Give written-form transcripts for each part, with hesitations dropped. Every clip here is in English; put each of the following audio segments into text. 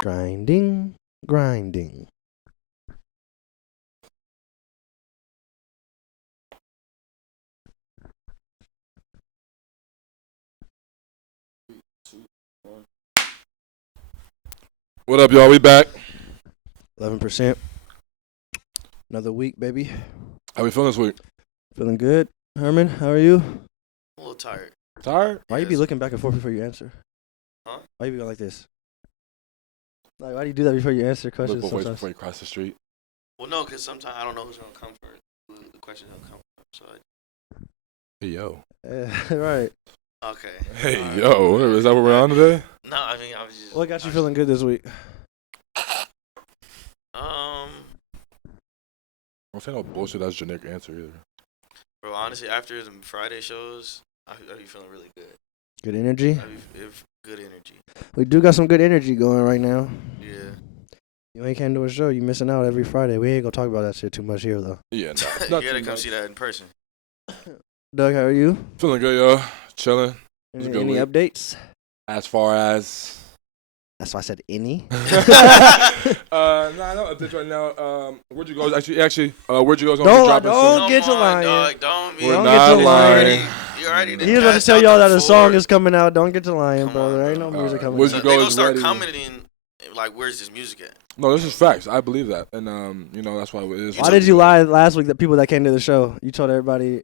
Grinding, grinding. What up, y'all? We back. 11%. Another week, baby. How we feeling this week? Feeling good. Herman, how are you? A little tired. Tired? Why you be looking back and forth before you answer? Huh? Why you be going like this? Like, why do you do that before you answer questions Look both ways sometimes? before you cross the street. Well, no, because sometimes I don't know who's going to come first. Who the question's going to come first. So Hey, yo. Right. okay. Hey, All right. yo. Is that what we're on today? No, I mean, I was just. What got you feeling good this week? Don't say no bullshit. That's generic answer either. Bro, honestly, after the Friday shows, I be feeling really good. Good energy? Good energy. We do got some good energy going right now. Yeah. You ain't came to a show. You missing out every Friday. We ain't gonna talk about that shit too much here, though. Yeah, You not gotta too come much. see that in person. Doug, how are you? Feeling good, yo. Chilling. Any, a good any week. updates? As far as... That's why I said any. no updates right now. Where'd you go? Actually, where'd you go? Don't get to Come on, lying. dog. Don't be. We're Don't not get to lying. You already He was about to tell y'all that a song is coming out. Don't get to lying, Come brother. on, Ain't no bro. music coming Where'd out. you They go gonna is start ready. commenting, like, where's this music at? No, this is facts. I believe that. And, that's why it is. Why did you lie last week? The people that came to the show, you told everybody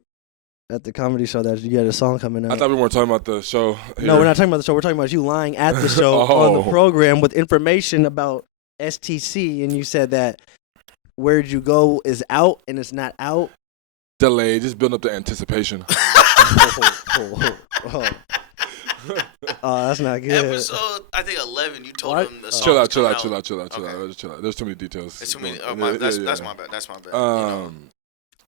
at the comedy show that you had a song coming out. I thought we weren't talking about the show here. No, we're not talking about the show. We're talking about you lying at the show on the Oh. program with information about STC, and you said that Where'd You Go is out and it's not out. Delay. Just building up the anticipation. Oh, that's not good. Episode, I think 11. You told What? him the song. Chill out. Okay. Just chill out. There's too many details. It's too many. Yeah, That's yeah. my bad. That's my bad.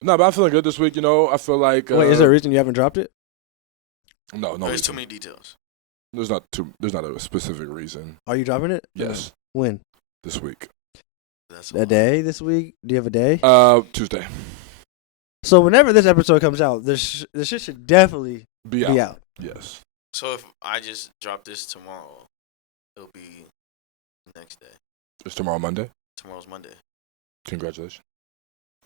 No, but I'm feeling good this week. I feel like. Wait, is there a reason you haven't dropped it? No. There's reason. too many details. There's not a specific reason. Are you dropping it? Yes, When? this week. That's A day this week? Do you have a day? Tuesday. So whenever this episode comes out, this shit should definitely Be be out. out. Yes. So if I just drop this tomorrow, it'll be the next day. It's tomorrow, Monday. Tomorrow's Monday. Congratulations.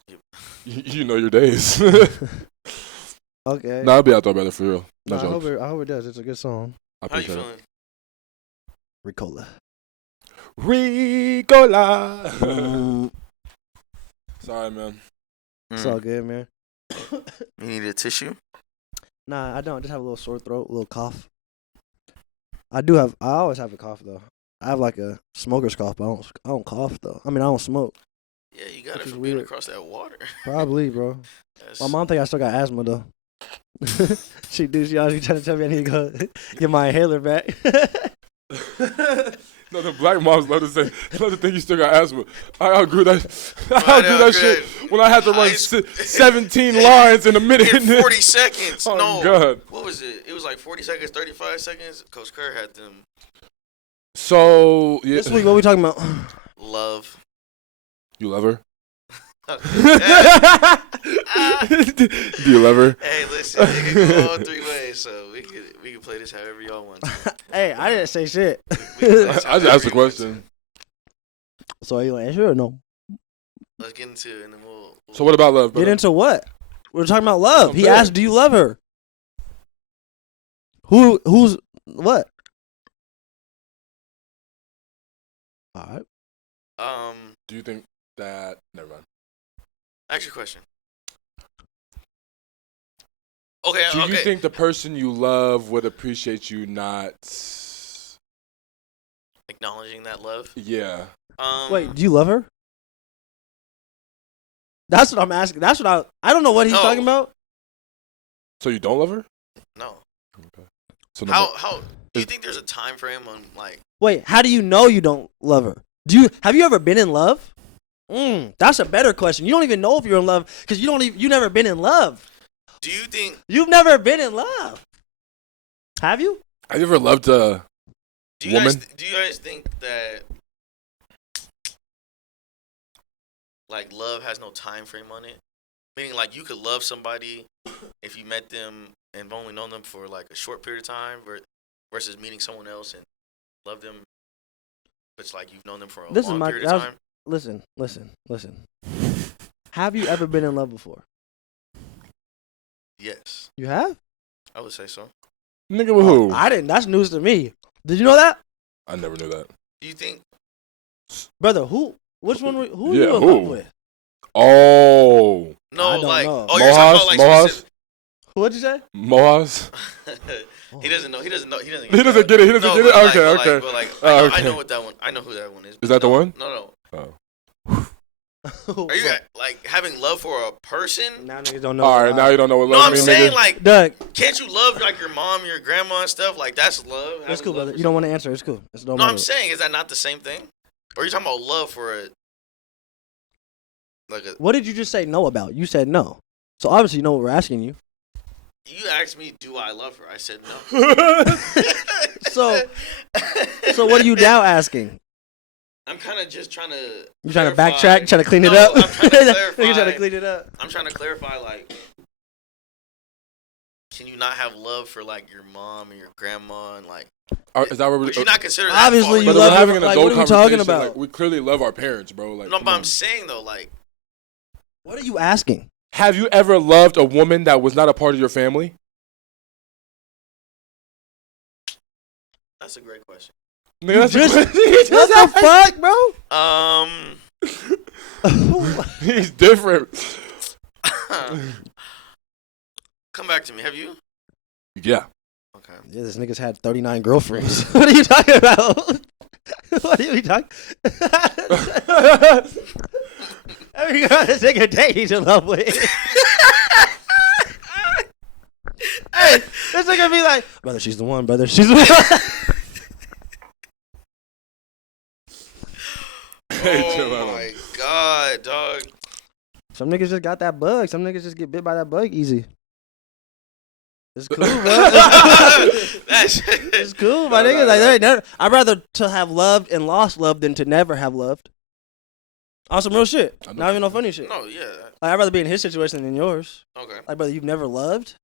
Yep. You know your days. Okay. I'll be out though, brother, for real. No, No jokes. I hope it does. It's a good song. I How you appreciate feeling? Ricola. it. Ricola. Sorry, man. It's all good, man. You need a tissue? Nah, I don't. I just have a little sore throat, a little cough. I always have a cough though. I have like a smoker's cough, but I don't cough though. I mean, I don't smoke. Yeah, you got Which it is from being weird. across that water. Probably, bro. That's- My mom think I still got asthma though. She always be trying to tell me I need to go get my inhaler back. No, the black moms love to think you still got asthma. I outgrew that. I outgrew that outgrew shit it. when I had to run 17 lines in a minute. In 40 seconds. Oh, No. God. What was it? It was like 40 seconds, 35 seconds. Coach Kerr had them. So yeah, This week, what we talking about? Love. you love her? Hey, Do you love her? listen, it can go all three ways, so we can play this however y'all want to. Hey, I didn't say shit. We can play this I just however asked the you want to. question. So are you gonna answer or no? Let's get into it, and then we'll So what about love? Get brother? into what? We're talking about love. I'm He saying. asked, "Do you love her?" Who's what? All right. Do you think that? Never mind. Ask your question. Okay. Do okay. you think the person you love would appreciate you not? Acknowledging that love. Yeah. Wait, do you love her? That's what I'm asking. That's what I don't know what he's No. talking about. So you don't love her? No. Okay. So How do you think there's a time frame on like? Wait, how do you know you don't love her? Have you ever been in love? That's a better question. You don't even know if you're in love because you never been in love. Do you think? You've never been in love. Have you? Have you ever loved a Do you woman? guys think that like love has no time frame on it? Meaning like you could love somebody if you met them and only known them for like a short period of time versus meeting someone else and love them It's like you've known them for a This is long my. period of time. Listen. Have you ever been in love before? Yes, You have? I would say so. Nigga with who? I didn't. That's news to me. Did you know that, I never knew that. Do you think? brother? Who? Which one? Who Yeah, you in who? love with? Oh, No, I don't like, know. oh, you're talking about like Mohas? specific. What'd you say? Mohas. He doesn't know. He doesn't know. He doesn't. He doesn't get it. He doesn't get it. But Okay, like, okay. But like, Okay. I know what that one. I know who that one is. Is that the one? No. Oh. Are you like having love for a person? Now niggas don't know. All right, now you don't know what No, love I'm means, saying nigga. like, Doug, can't you love like your mom, your grandma, and stuff? Like that's love. it's Having cool, love brother. for You don't want to answer. It's cool. It's no No, matter. I'm saying, is that not the same thing? Or are you talking about love for a like a? What did you just say no about? You said no. So obviously you know what we're asking you. You asked me, do I love her? I said no. So what are you now asking? I'm kind of just trying to. You trying to clarify- backtrack? Trying to clean it No, up? I'm trying to clarify. You trying to clean it up? I'm trying to clarify, like, can you not have love for like your mom and your grandma and like? Is that what Would you not consider that? Obviously, far? you But love we're having your- an like, adult what are we talking conversation. about? Like, we clearly love our parents, bro. Like, No, come but on. I'm saying though, like, What are you asking? Have you ever loved a woman that was not a part of your family? that's a great question. Nigga, that's Just- a question. What the fuck, bro? He's different. Come back to me. Have you? Yeah. Okay. Yeah, this nigga's had 39 girlfriends. What are you talking about? What are you talking? Every girl this nigga date he's in love with. Hey, this nigga be like, brother, she's the one, brother. She's the one. Hey, chill Oh out. my god, dog. Some niggas just got that bug. Some niggas just get bit by that bug easy. It's cool, bro. That's It's cool, my nigga. Like, there ain't never, I'd rather to have loved and lost love than to never have loved. On some real shit. I know. Not even no funny shit. no, yeah. Like, I'd rather be in his situation than yours. Okay. Like, brother, you've never loved?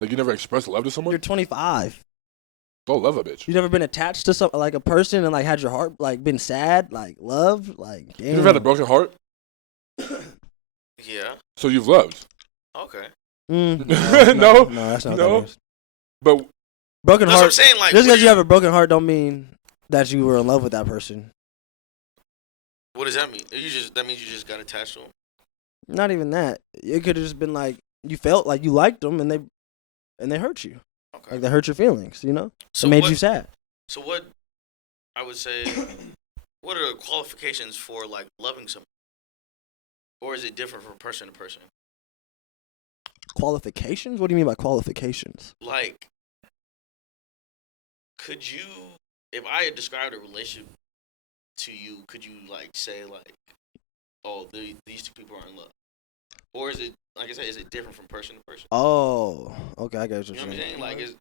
Like, you never expressed love to someone? You're 25. Don't love a bitch. You never been attached to some like a person and like had your heart like been sad, like loved, like damn. You never had a broken heart? Yeah. So you've loved. Okay. Mm. No, no, that's not no. what that is. But Broken That's what I'm heart. saying. Like, Just what because you have a broken heart don't mean that you were in love with that person. what does that mean? That means you just got attached to him. Not even that. It could have just been like you felt like you liked them and they hurt you. Okay. Like they hurt your feelings, you know? So it made what, you sad. So what? I would say, what are the qualifications for like loving someone, or is it different from person to person? Qualifications? What do you mean by qualifications? Like, could you, if I had described a relationship to you, could you like say like, oh, these two people are in love, or is it like I said, is it different from person to person? Oh, okay, I got what You you're know what I'm saying. saying? Like, is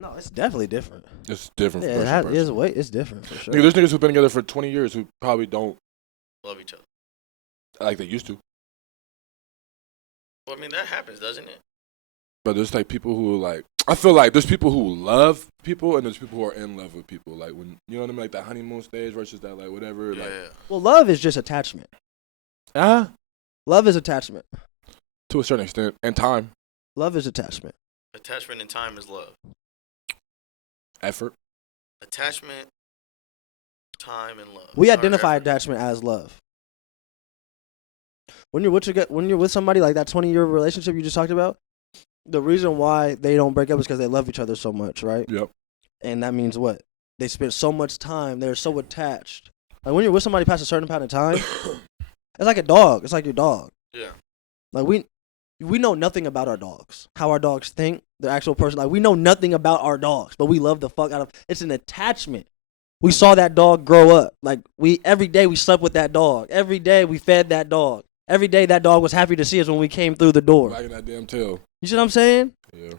No, it's definitely different. it's different Yeah, from it person to person. is way. It's different for sure. Nigga, there's niggas who've been together for 20 years who probably don't love each other. like they used to. Well, I mean that happens, doesn't it? But there's like people who like, I feel like there's people who love people and there's people who are in love with people. Like when, you know what I mean? Like that honeymoon stage versus that like whatever. Yeah. Like, Well, love is just attachment. Love is attachment. to a certain extent. And time, Love is attachment. Attachment and time is love. effort. Attachment, time, and love. We Or identify effort. attachment as love. When you're with somebody like that 20-year relationship you just talked about, the reason why they don't break up is because they love each other so much, right? Yep. And that means what? They spend so much time. They're so attached. Like when you're with somebody past a certain amount of time, it's like a dog. It's like your dog. Yeah. Like we know nothing about our dogs. How our dogs think, the actual person. Like we know nothing about our dogs, but we love the fuck out of. It's an attachment. We saw that dog grow up. Like every day we slept with that dog. Every day we fed that dog. Every day that dog was happy to see us when we came through the door. Wagging that damn tail. You see what I'm saying? Yeah.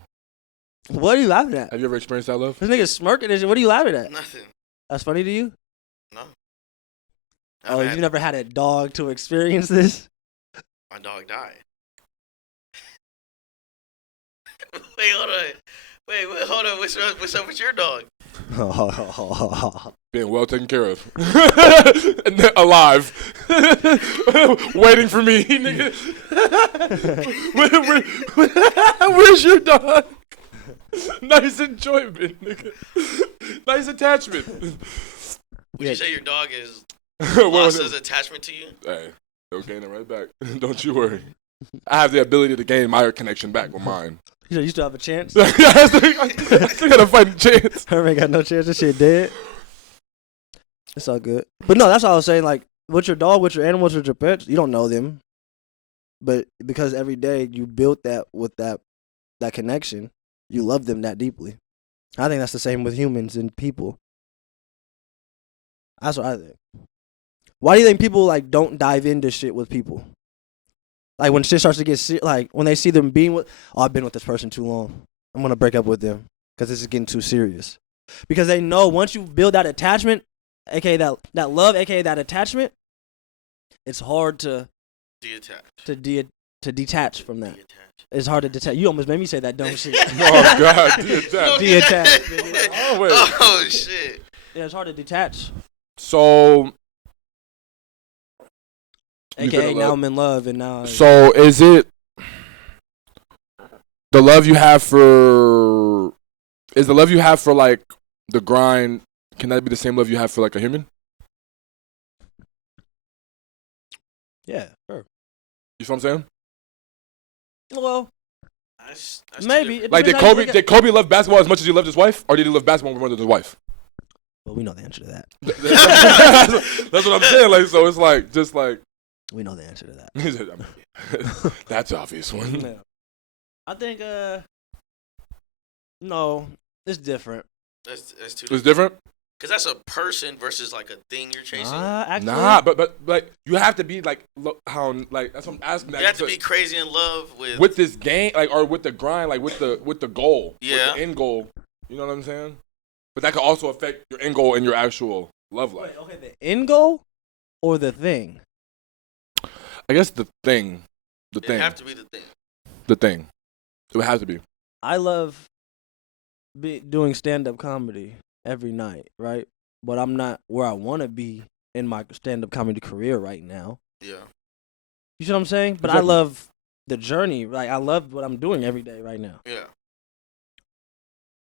What are you laughing at? Have you ever experienced that love? This nigga's smirking and shit. What are you laughing at? Nothing. That's funny to you? No. Oh, I've you had- never had a dog to experience this? My dog died. Wait, hold on. Wait, hold on. What's up with your dog? being well taken care of, and then alive, waiting for me, nigga. Where's your dog? Nice enjoyment, nigga. Nice attachment. Would you say your dog is What was lost his it? attachment to you? Hey, they'll gain it right back. Don't you worry. I have the ability to gain my connection back with mine. You still have a chance? I still got a fighting chance. Herman got no chance. This shit dead. It's all good. But no, that's what I was saying. Like, with your dog, with your animals, with your pets, you don't know them. But because every day you built that with that connection, you love them that deeply. I think that's the same with humans and people. That's what I think. Why do you think people like don't dive into shit with people? Like when shit starts to get like when they see them being with, oh, I've been with this person too long. I'm gonna break up with them because this is getting too serious. Because they know once you build that attachment, aka that love, aka that attachment, it's hard to detach from that. It's hard to detach. You almost made me say that dumb shit. Oh God, detach. Detach. Oh wait. Oh shit. Yeah, it's hard to detach. So, AKA now I'm in love and now. So is it the love you have for? Is the love you have for like the grind? Can that be the same love you have for like a human? Yeah, sure. You know what I'm saying? Well, That's maybe. It Like depends how you look did Kobe love basketball as much as he loved his wife, or did he love basketball more than his wife? Well, we know the answer to that. That's what I'm saying. Like, so it's like just like We know the answer to that. that's an obvious one. Yeah. I think no, it's different. That's too. It's different. Because that's a person versus like a thing you're chasing. Actually, Nah, but like you have to be like how like that's what I'm asking. You have to be crazy in love with this game, like or with the grind, like with the goal, Yeah. with the end goal. You know what I'm saying? But that could also affect your end goal and your actual love life. Wait, okay, the end goal or the thing? I guess the thing, It have to be the thing. the thing. It would have to be. I love doing stand-up comedy every night, right? But I'm not where I want to be in my stand-up comedy career right now. Yeah. You see what I'm saying? But Exactly. I love the journey. Like, I love what I'm doing every day right now. Yeah.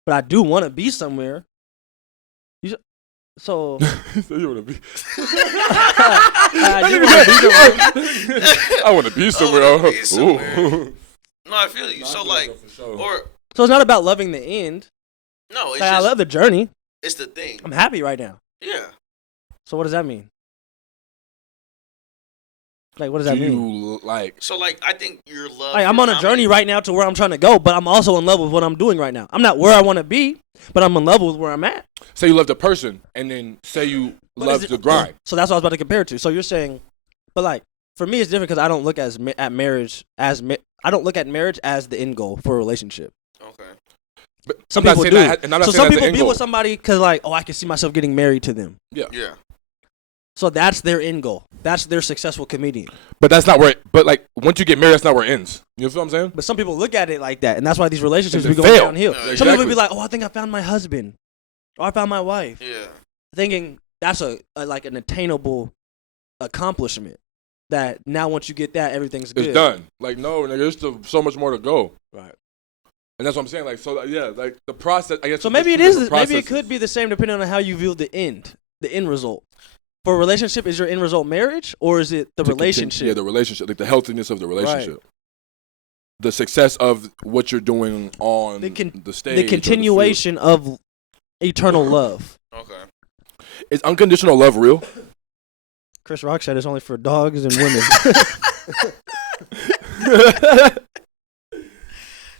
But I do want to be somewhere. So So you want to be? I do wanna be somewhere. I want to be somewhere. I wanna be somewhere. Ooh. No, I feel you. So like, or So it's not about loving the end. no, it's Like, I just love the journey. it's the thing. I'm happy right now. Yeah. So what does that mean? Like, what does that Do mean? you like? So like, I think your love. Like, I'm for on a comedy- journey right now to where I'm trying to go, but I'm also in love with what I'm doing right now. I'm not where I want to be, but I'm in love with where I'm at. Say you love the person, and then say you But love is it- the grind. So that's what I was about to compare it to. So you're saying, but like, for me, it's different because I don't look at marriage as I don't look at marriage as the end goal for a relationship. Okay. But Some I'm not people saying do. that, and I'm not So saying some that's the people end be goal. with somebody because like, oh, I can see myself getting married to them. Yeah. So that's their end goal. That's their successful comedian. But that's not where. But like once you get married, that's not where it ends. You know what I'm saying? But some people look at it like that, and that's why these relationships And be they going fail. downhill. Yeah, Some exactly. people be like, oh, I think I found my husband, or I found my wife, Yeah. thinking that's a like an attainable accomplishment. That now once you get that, everything's good. It's done. Like no, nigga, there's still so much more to go. Right. And that's what I'm saying. Like so, yeah, like the process. I guess. So it's maybe it two is. different Maybe it processes. could be the same depending on how you view the end result. For a relationship, is your end result marriage or is it the To continue- relationship? Yeah, the relationship, like the healthiness of the relationship, the success of what you're doing on The the stage, the or continuation of eternal love. Okay. field. Is unconditional love real? Chris Rock said it's only for dogs and women.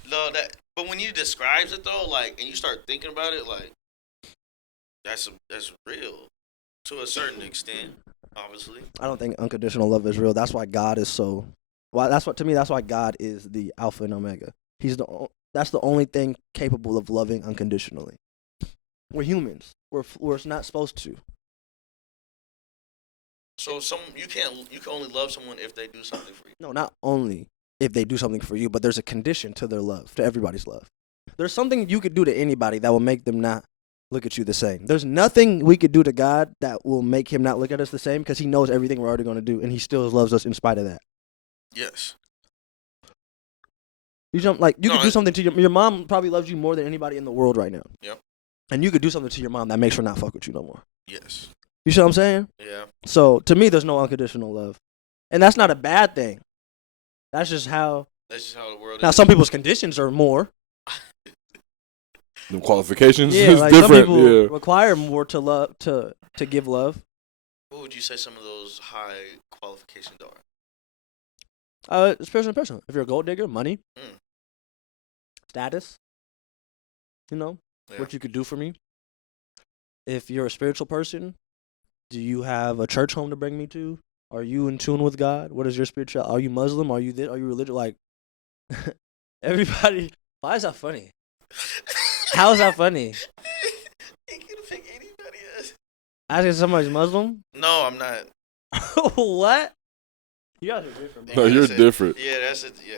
No, but when you describes it though, like, and you start thinking about it, like, that's real to a certain extent, obviously. I don't think unconditional love is real. That's why God is so. Why that's why God is the Alpha and Omega. That's the only thing capable of loving unconditionally. We're humans. We're not supposed to. So you can only love someone if they do something for you. No, not only if they do something for you, but there's a condition to their love, to everybody's love. There's something you could do to anybody that will make them not look at you the same. There's nothing we could do to God that will make him not look at us the same because he knows everything we're already going to do, and he still loves us in spite of that. Yes. You could do something to your mom probably loves you more than anybody in the world right now. Yep. And you could do something to your mom that makes her not fuck with you no more. Yes. You see what I'm saying? Yeah. So to me, there's no unconditional love, and that's not a bad thing. That's just how the world now is. some people's conditions are more. The qualifications Yeah, is like different. some people Yeah. require more to love to give love. What would you say some of those high qualifications are? It's person to person. If you're a gold digger, money, Mm. status, Yeah. what you could do for me. If you're a spiritual person, do you have a church home to bring me to? Are you in tune with God? What is your spiritual? Are you Muslim? Are you this? Are you religious? Like everybody. Why is that funny? How is that funny? You can pick anybody else. Asking somebody's Muslim? No, I'm not. What? You guys are different, bro. No, you're different. Yeah, that's it. Yeah.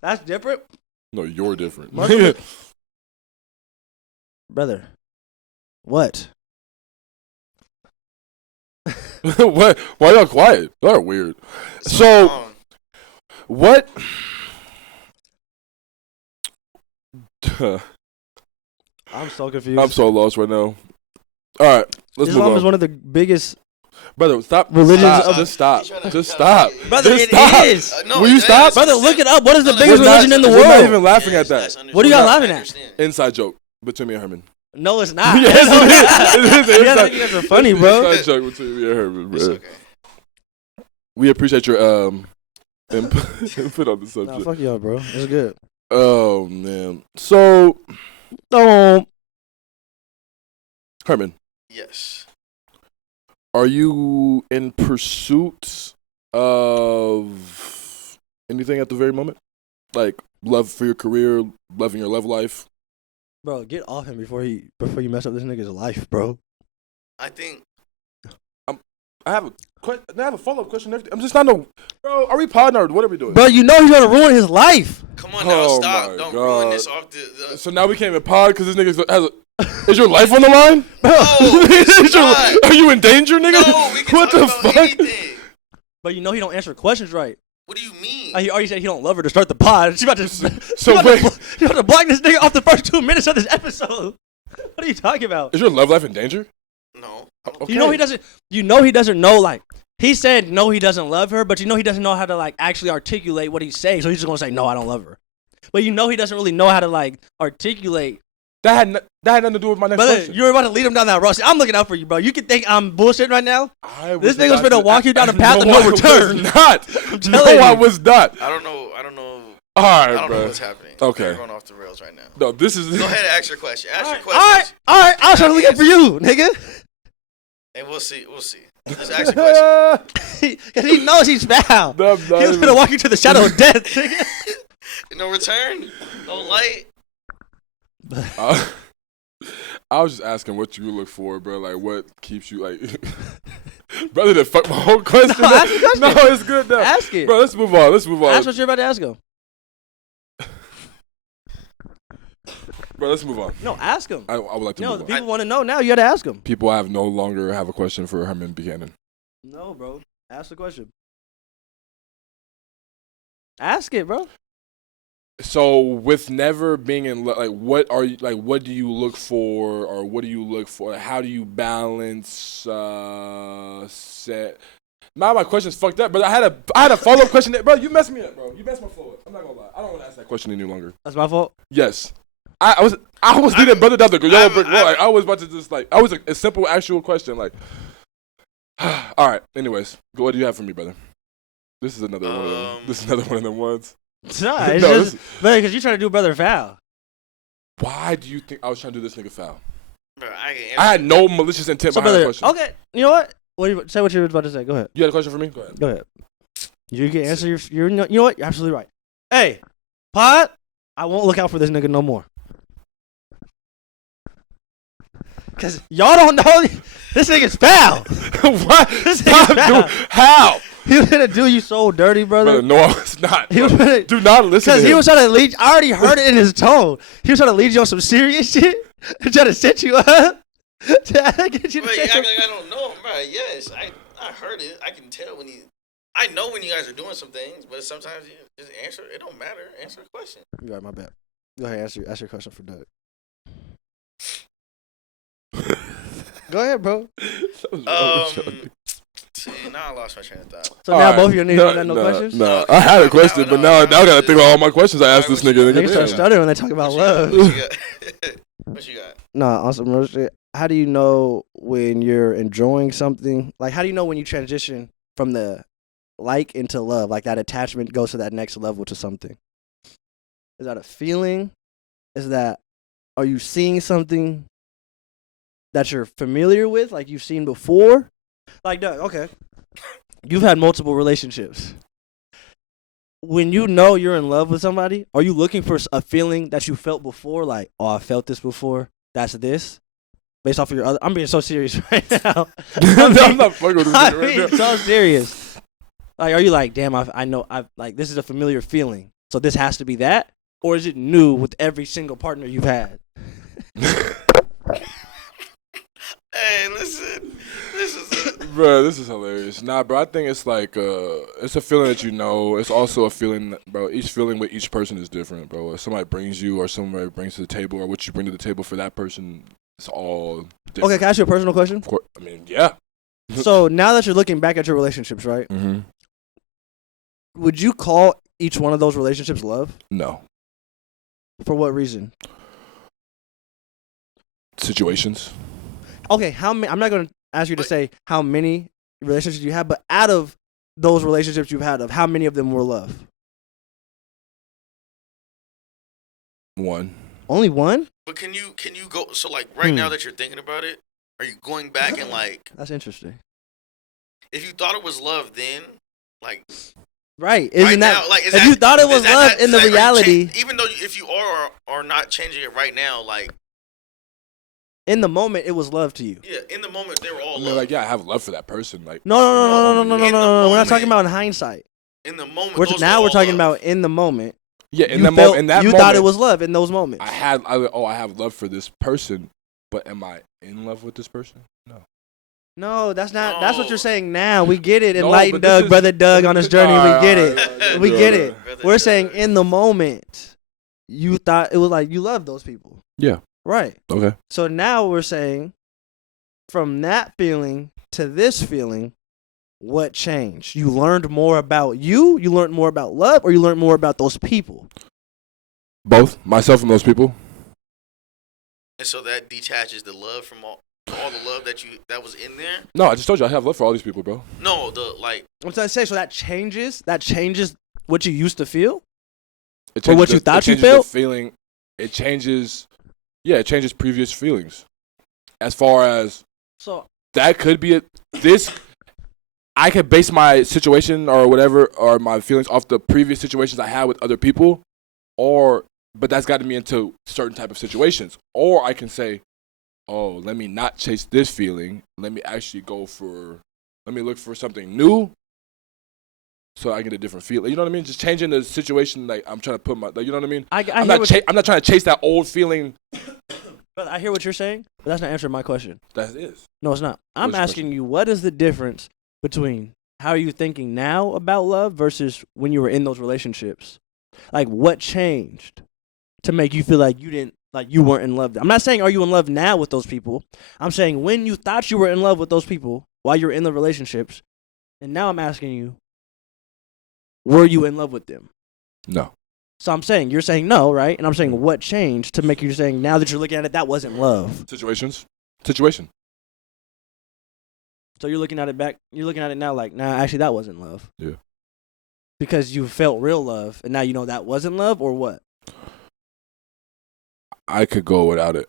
That's different, No, you're different. Muslim- brother. What? What? Why y'all quiet? Y'all are weird. So, what? I'm so confused. I'm so lost right now. All right, let's Islam move is on. one of the biggest. Brother, stop. Religions Stop. of- Just stop. He's trying to- Just stop. Brother, Just it stop. is. Will you stop? Brother, look it up. What is the No, biggest We're not- religion in the we're not world? even laughing at that. What are you guys laughing at? Inside joke between me and Herman. No, it's not. Yes, it is. It is an You guys inside- think you guys are funny, bro. Inside joke between me and Herman, bro. It's okay. We appreciate your input on the Nah, subject. fuck y'all, bro. It's good. Oh man. So, Herman, Yes. are you in pursuit of anything at the very moment? Like love for your career, loving your love life? Bro, get off him before you mess up this nigga's life, bro. I think. I have a follow-up question. I'm just not no. Bro, are we podding or what are we doing? Bro, you know he's gonna ruin his life. Come on now, Oh stop! my Don't God. ruin this off the. So now we can't even pod because this nigga has a. Is your life on the line? Bro. it's not. Are you in danger, nigga? No, we can What talk the about fuck? anything. But you know he don't answer questions right. What do you mean? He already said he don't love her to start the pod. She about to. So wait, She about to block this nigga off the first 2 minutes of this episode. What are you talking about? is your love life in danger? No. Okay. You know he doesn't. You know he doesn't know. Like he said, no, he doesn't love her. But you know he doesn't know how to like actually articulate what he's saying. So he's just gonna say, no, I don't love her. But you know he doesn't really know how to like articulate. That had nothing to do with my next Brother, question. you're about to lead him down that road. See, I'm looking out for you, bro. You can think I'm bullshitting right now. This nigga's about finna walk you down a path of No, no I return. was not. I'm No, telling I you. was not. I don't know. All I right, don't know bro. what's happening. Okay. We're going off the rails right now. No, this is. Go ahead and ask your question. Ask your All questions. right. I was trying to look out for you, nigga. And we'll see. Just ask your question. Because he knows he's foul. No, I'm He not was even- gonna walk you to the shadow of death, nigga. No return. No light. I was just asking what you look for, bro. Like, what keeps you like, brother? That fuck my whole question. No, ask the question. No, it's good now. Ask it. Bro, let's move on. Let's move on. Ask what you're about to ask him. Bro, let's move on. No, ask him. I would like to No, move the on. people want to know now. You got to ask him. People have no longer have a question for Herman Buchanan. No, bro. Ask the question. Ask it, bro. So, with never being in love, like, what are you like? What do you look for, or what do you look for? How do you balance? Set. Now my question's fucked up, but I had a follow up question. Bro, you messed me up, bro. You messed my flow up. I'm not gonna lie. I don't want to ask that question any longer. That's my fault. Yes. I was leading brother down the yellow brick road. Like, I was about to just like, I was a simple actual question. Like, all right. Anyways, what do you have for me, brother? This is another one of them. This is another one of them ones. Nah, it's No, just, brother, because you're trying to do brother foul. Why do you think I was trying to do this nigga foul? Bro, I had no malicious intent So, behind the brother, question. okay, you know what? Say what you were about to say. Go ahead. You had a question for me? Go ahead. Go ahead. You can answer your you know what? You're absolutely right. Hey, Pod, I won't look out for this nigga no more. Cause y'all don't know this nigga's foul. What? This Stop nigga's foul. How? He was gonna do you so dirty, brother. Brother, no, I was not. He was gonna, Do not listen to Cause him. he was trying to lead. I already heard it in his tone. He was trying to lead you on some serious shit and try to set you up. to get you to Bro, you change act your- like I don't know, bro. Yes, I heard it. I can tell when you. I know when you guys are doing some things, but sometimes you just answer. It don't matter. Answer the question. You right, my bad. Go ahead, ask your question for Doug. Go ahead, bro. See, now I lost my train of thought. So now both of your niggas don't got no questions? No, I had a question, but now I gotta think about all my questions I asked this nigga. Niggas start Yeah. stuttering when they talk about love. What you got? What you got? Nah, on some real shit. How do you know when you're enjoying something? Like, how do you know when you transition from the like into love? Like, that attachment goes to that next level to something. Is that a feeling? Are you seeing something that you're familiar with, like you've seen before? Like, Doug, okay. You've had multiple relationships. When you know you're in love with somebody, are you looking for a feeling that you felt before? Like, oh, I felt this before. That's this. Based off of your other, I'm being so serious right now. I'm not fucking with this I'm nigga right being now. so serious. Like, are you like, damn, I know, like, this is a familiar feeling, so this has to be that, or is it new with every single partner you've had? Hey, listen. This is Bro, this is hilarious. Nah, bro, I think it's like it's a feeling that you know. It's also a feeling, that, bro. Each feeling with each person is different, bro. If somebody brings you, or somebody brings to the table, or what you bring to the table for that person, it's all different. Okay, can I ask you a personal question? Of course, I mean, yeah. So now that you're looking back at your relationships, right? Mm-hmm. Would you call each one of those relationships love? No. For what reason? Situations. Okay, how many? I'm not going to ask you to say how many relationships you have, but out of those relationships you've had, of how many of them were love? One. Only one? But can you go? So like right now that you're thinking about it, are you going back and like, That's interesting. if you thought it was love then, like Right? Isn't right that? now, like is if that, you thought it was is that love not- in the is that- are you reality, even though if you are or are not changing it right now, like in the moment, it was love to you. yeah, in the moment they were all I mean, love. like, yeah, I have love for that person. Like, No. In the We're not moment. talking about in hindsight. In the moment, We're those now were we're all talking love. about in the moment. yeah, in You that felt, moment, in that you moment, thought it was love in those moments. I have love for this person, but am I in love with this person? No. No, that's not. That's what No. you're saying now. We get it. No, Enlighten but this Doug, is- brother Doug, on his journey. We get it. alright, We get it. Brother We're saying Doug. in the moment, you thought it was like you loved those people. Yeah. Right. Okay. So now we're saying from that feeling to this feeling, what changed? You learned more about you learned more about love, or you learned more about those people? Both myself and those people. And so that detaches the love from all the love that was in there. No, I just told you I have love for all these people, bro. No, the like I'm trying to say, so that changes what you used to feel? It Or what changes you the- thought it you changes felt? The feeling. It changes. Yeah, it changes previous feelings. As far as So that could be this. I could base my situation or whatever or my feelings off the previous situations I had with other people, but that's gotten me into certain type of situations. Or I can say, oh, let me not chase this feeling. Let me actually let me look for something new, so I get a different feeling. You know what I mean? Just changing the situation. Like I'm trying to put like, you know what I mean? I I'm hear not. I'm not trying to chase that old feeling. brother, I hear what you're saying, but that's not answering my question. That is. No, it's not. I'm What's your asking you, what is the difference between how are you thinking now about love versus when you were in those relationships? Like, what changed to make you feel like you weren't in love? I'm not saying are you in love now with those people. I'm saying when you thought you were in love with those people while you were in the relationships, and now I'm asking you, were you in love with them? No. So I'm saying, you're saying no, right? And I'm saying what changed to make you saying now that you're looking at it, that wasn't love. Situation. So you're looking at it now like, nah, actually that wasn't love. Yeah. Because you felt real love, and now you know that wasn't love, or what? I could go without it.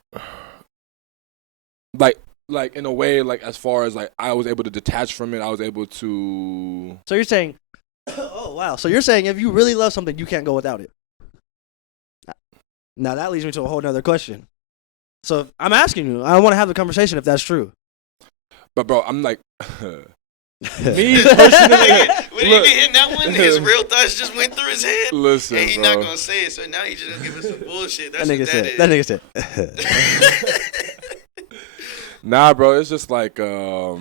Like in a way, like as far as like I was able to detach from it, I was able to. So you're saying, oh wow. So you're saying if you really love something, you can't go without it. Now that leads me to a whole nother question. So if I'm asking you, I want to have the conversation if that's true. But bro, I'm like, Me personally- when Look. he be hitting that one, his real thoughts just went through his head. listen, And he's bro. not gonna say it, so now he's just gonna give us some bullshit. That's That what nigga that said. is. That nigga said. Nah, bro, it's just like yeah,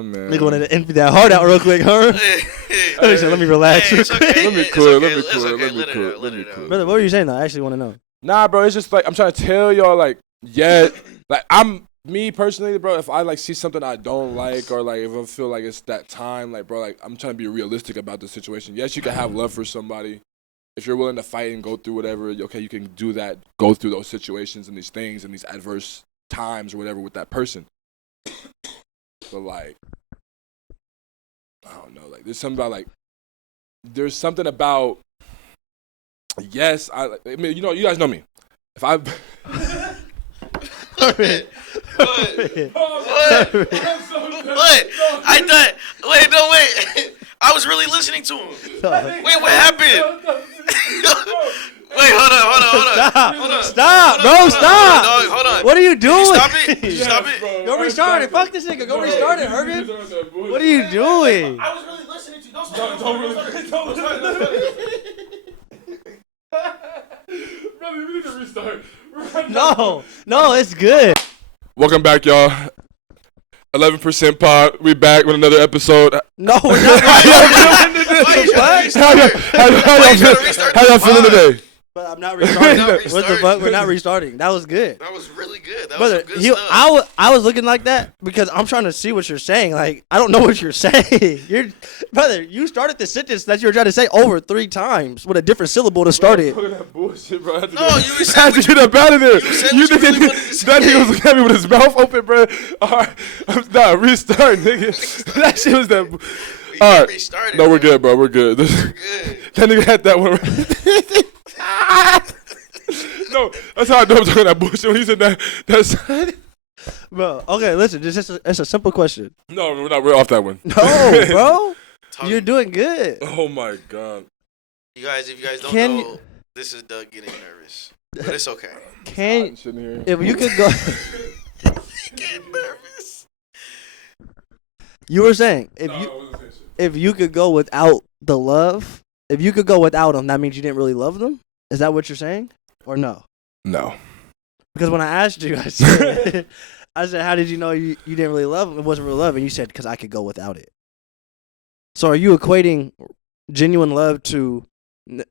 man. Nigga wanted to empty that heart out real quick, huh? He said, let me relax. Hey, real it's quick. okay. Let me It's cool, okay. let me It's cool, okay. let me Let it cool, out. Let let me it cool. out. Brother, what were you saying though? I actually want to know. Nah, bro, it's just like I'm trying to tell y'all, like, yeah, like me personally, bro. If I like see something I don't like, or like if I feel like it's that time, like, bro, like I'm trying to be realistic about the situation. Yes, you can have love for somebody if you're willing to fight and go through whatever. Okay, you can do that, go through those situations and these things and these adverse times or whatever with that person. But like, I don't know, like there's something about yes, I mean, you know, you guys know me. If I What? I thought. Wait, no, wait. I was really listening to him. Wait, what happened? Wait, hold on. Stop, bro, Hold on, stop. dog, hold on. What are you doing? Stop it. Stop it. Go restart it. Fuck this nigga. Go restart it, Herman. What are you doing? I was really listening to you. Don't start. Brother, we need to restart. No, it's good. Welcome back, y'all. 11% pod. We back with another episode. No, we're not. How y'all feeling today? But I'm not restarting. Not What the restarting. fuck? We're not restarting. That was good. That was really good. That Brother, was some good stuff. I was looking like that because I'm trying to see what you're saying. Like, I don't know what you're saying. Brother, you started the sentence that you were trying to say over 3 times with a different syllable to start it. That bullshit, bro. No, you said had to get up out of there. said what you really wanted to say. That nigga was looking at me with his mouth open, bro. All right, nah, restart, nigga. That shit was that. All right, restarted, no, we're bro. good, bro. We're good. Good. That nigga had that one. No, that's how I know I'm talking that bullshit when he said that. That's Bro, okay, listen. It's a simple question. no, we're not. We're off that one. No, bro. Talk- You're doing good. Oh my god. You guys, if you guys don't Can know, this is Doug getting nervous. But it's okay. Can Shit in here. if you could go Getting nervous. You were saying if No, you I wasn't saying shit. if you could go without the love, if you could go without them, that means you didn't really love them? Is that what you're saying? Or no? No. Because when I asked you, I said, how did you know you didn't really love them? It wasn't real love. And you said, because I could go without it. So are you equating genuine love to,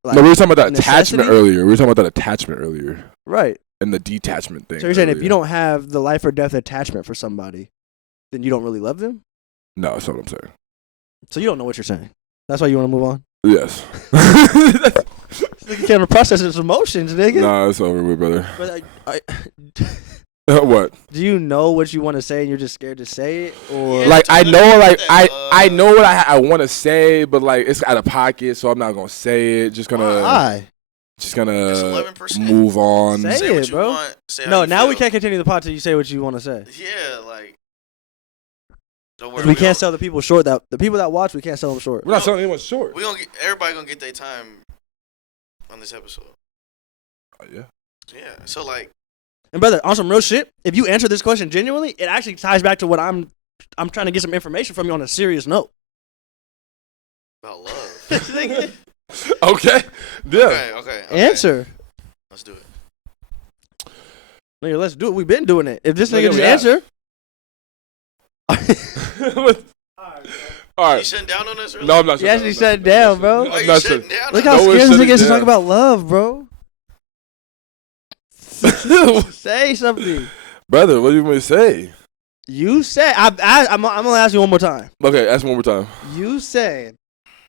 like, No, we were talking about that attachment necessity? earlier. We were talking about that attachment earlier. Right. And the detachment thing. So you're saying if earlier. you don't have the life or death attachment for somebody, then you don't really love them? No, that's what I'm saying. So you don't know what you're saying. That's why you want to move on? Yes. You can't process his emotions, nigga. Nah, it's over with, brother. But What? do you know what you want to say and you're just scared to say it? Or Yeah. Like I know, like that, I know what I want to say, but like it's out of pocket, so I'm not gonna say it. Just gonna why? It's gonna 11%. move on. Say Say what it, you bro. want. Say how No, you now we feel. can't continue the pod till you say what you want to say. Yeah, like. Don't 'Cause worry. we can't sell the people short. That the people that watch, we can't sell them short. We're not selling anyone short. We gonna get everybody gonna get their time on this episode. Yeah. Yeah. So like, And brother, on some real shit, if you answer this question genuinely, it actually ties back to what I'm trying to get some information from you on a serious note. about love. Okay. Yeah. Okay. Answer. Let's do it. Nigga, let's do it. We've been doing it. If this Nigga, nigga just we have. answer. All You right. shutting down on us? Really? No, I'm not. You actually shut it down, bro. Why I'm you not shutting shutting. down? Look on how No us? one scared this shut nigga it is to talk down. about love, bro. Say something. Brother, what do you want me to say? You said I'm gonna ask you one more time. Okay, ask one more time. You said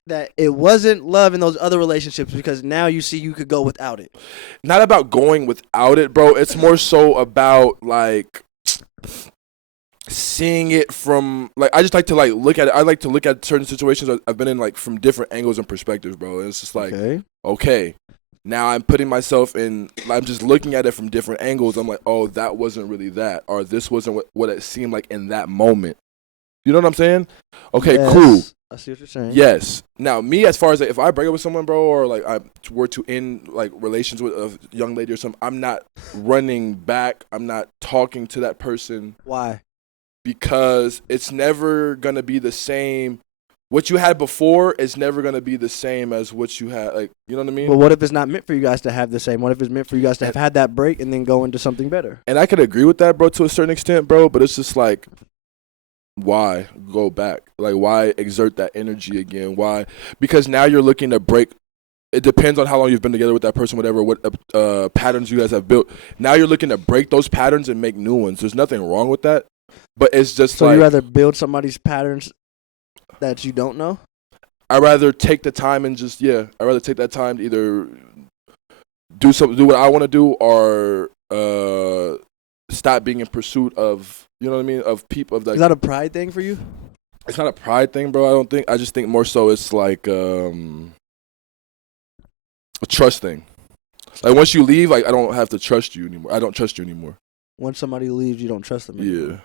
that it wasn't love in those other relationships because now you see you could go without it. Not about going without it, bro. It's more so about like seeing it from like I just like to like look at it. I like to look at certain situations I've been in like from different angles and perspectives, bro. And it's just like okay, now I'm putting myself in. I'm just looking at it from different angles. I'm like, oh, that wasn't really that, or this wasn't what it seemed like in that moment. You know what I'm saying? Okay, Yes. cool. I see what you're saying. Yes. Now, me, as far as like, if I break up with someone, bro, or like I were to end like relations with a young lady or something, I'm not running back. I'm not talking to that person Why? because it's never gonna be the same what you had before is never gonna be the same as what you had. Like, you know what I mean? But what if it's not meant for you guys to have the same? What if it's meant for you guys to have had that break and then go into something better? And I could agree with that, bro, to a certain extent, bro. But it's just like, why go back? Like, why exert that energy again? Why? Because now you're looking to break. It depends on how long you've been together with that person, whatever, what patterns you guys have built. Now you're looking to break those patterns and make new ones. There's nothing wrong with that. But it's just so like. you rather build somebody's patterns that you don't know? I'd rather take the time and just, I'd rather take that time to either do what I want to do or stop being in pursuit of, you know what I mean, of people. Of like, is that a pride thing for you? It's not a pride thing, bro. I don't think. I just think more so it's like a trust thing. Like, once you leave, like, I don't have to trust you anymore. I don't trust you anymore. Once somebody leaves, you don't trust them anymore. Yeah.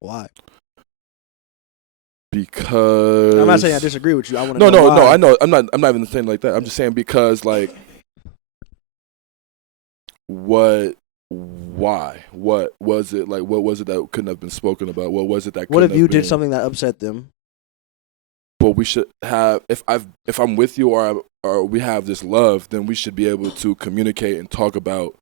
Why? Because I'm not saying I disagree with you. I want to No, know why. I know. I'm not even saying like that. I'm just saying because, like, why? What was it like? What was it that couldn't have been spoken about? What was it that? What if you have been, did something that upset them? But we should have. If I'm with you or we have this love, then we should be able to communicate and talk about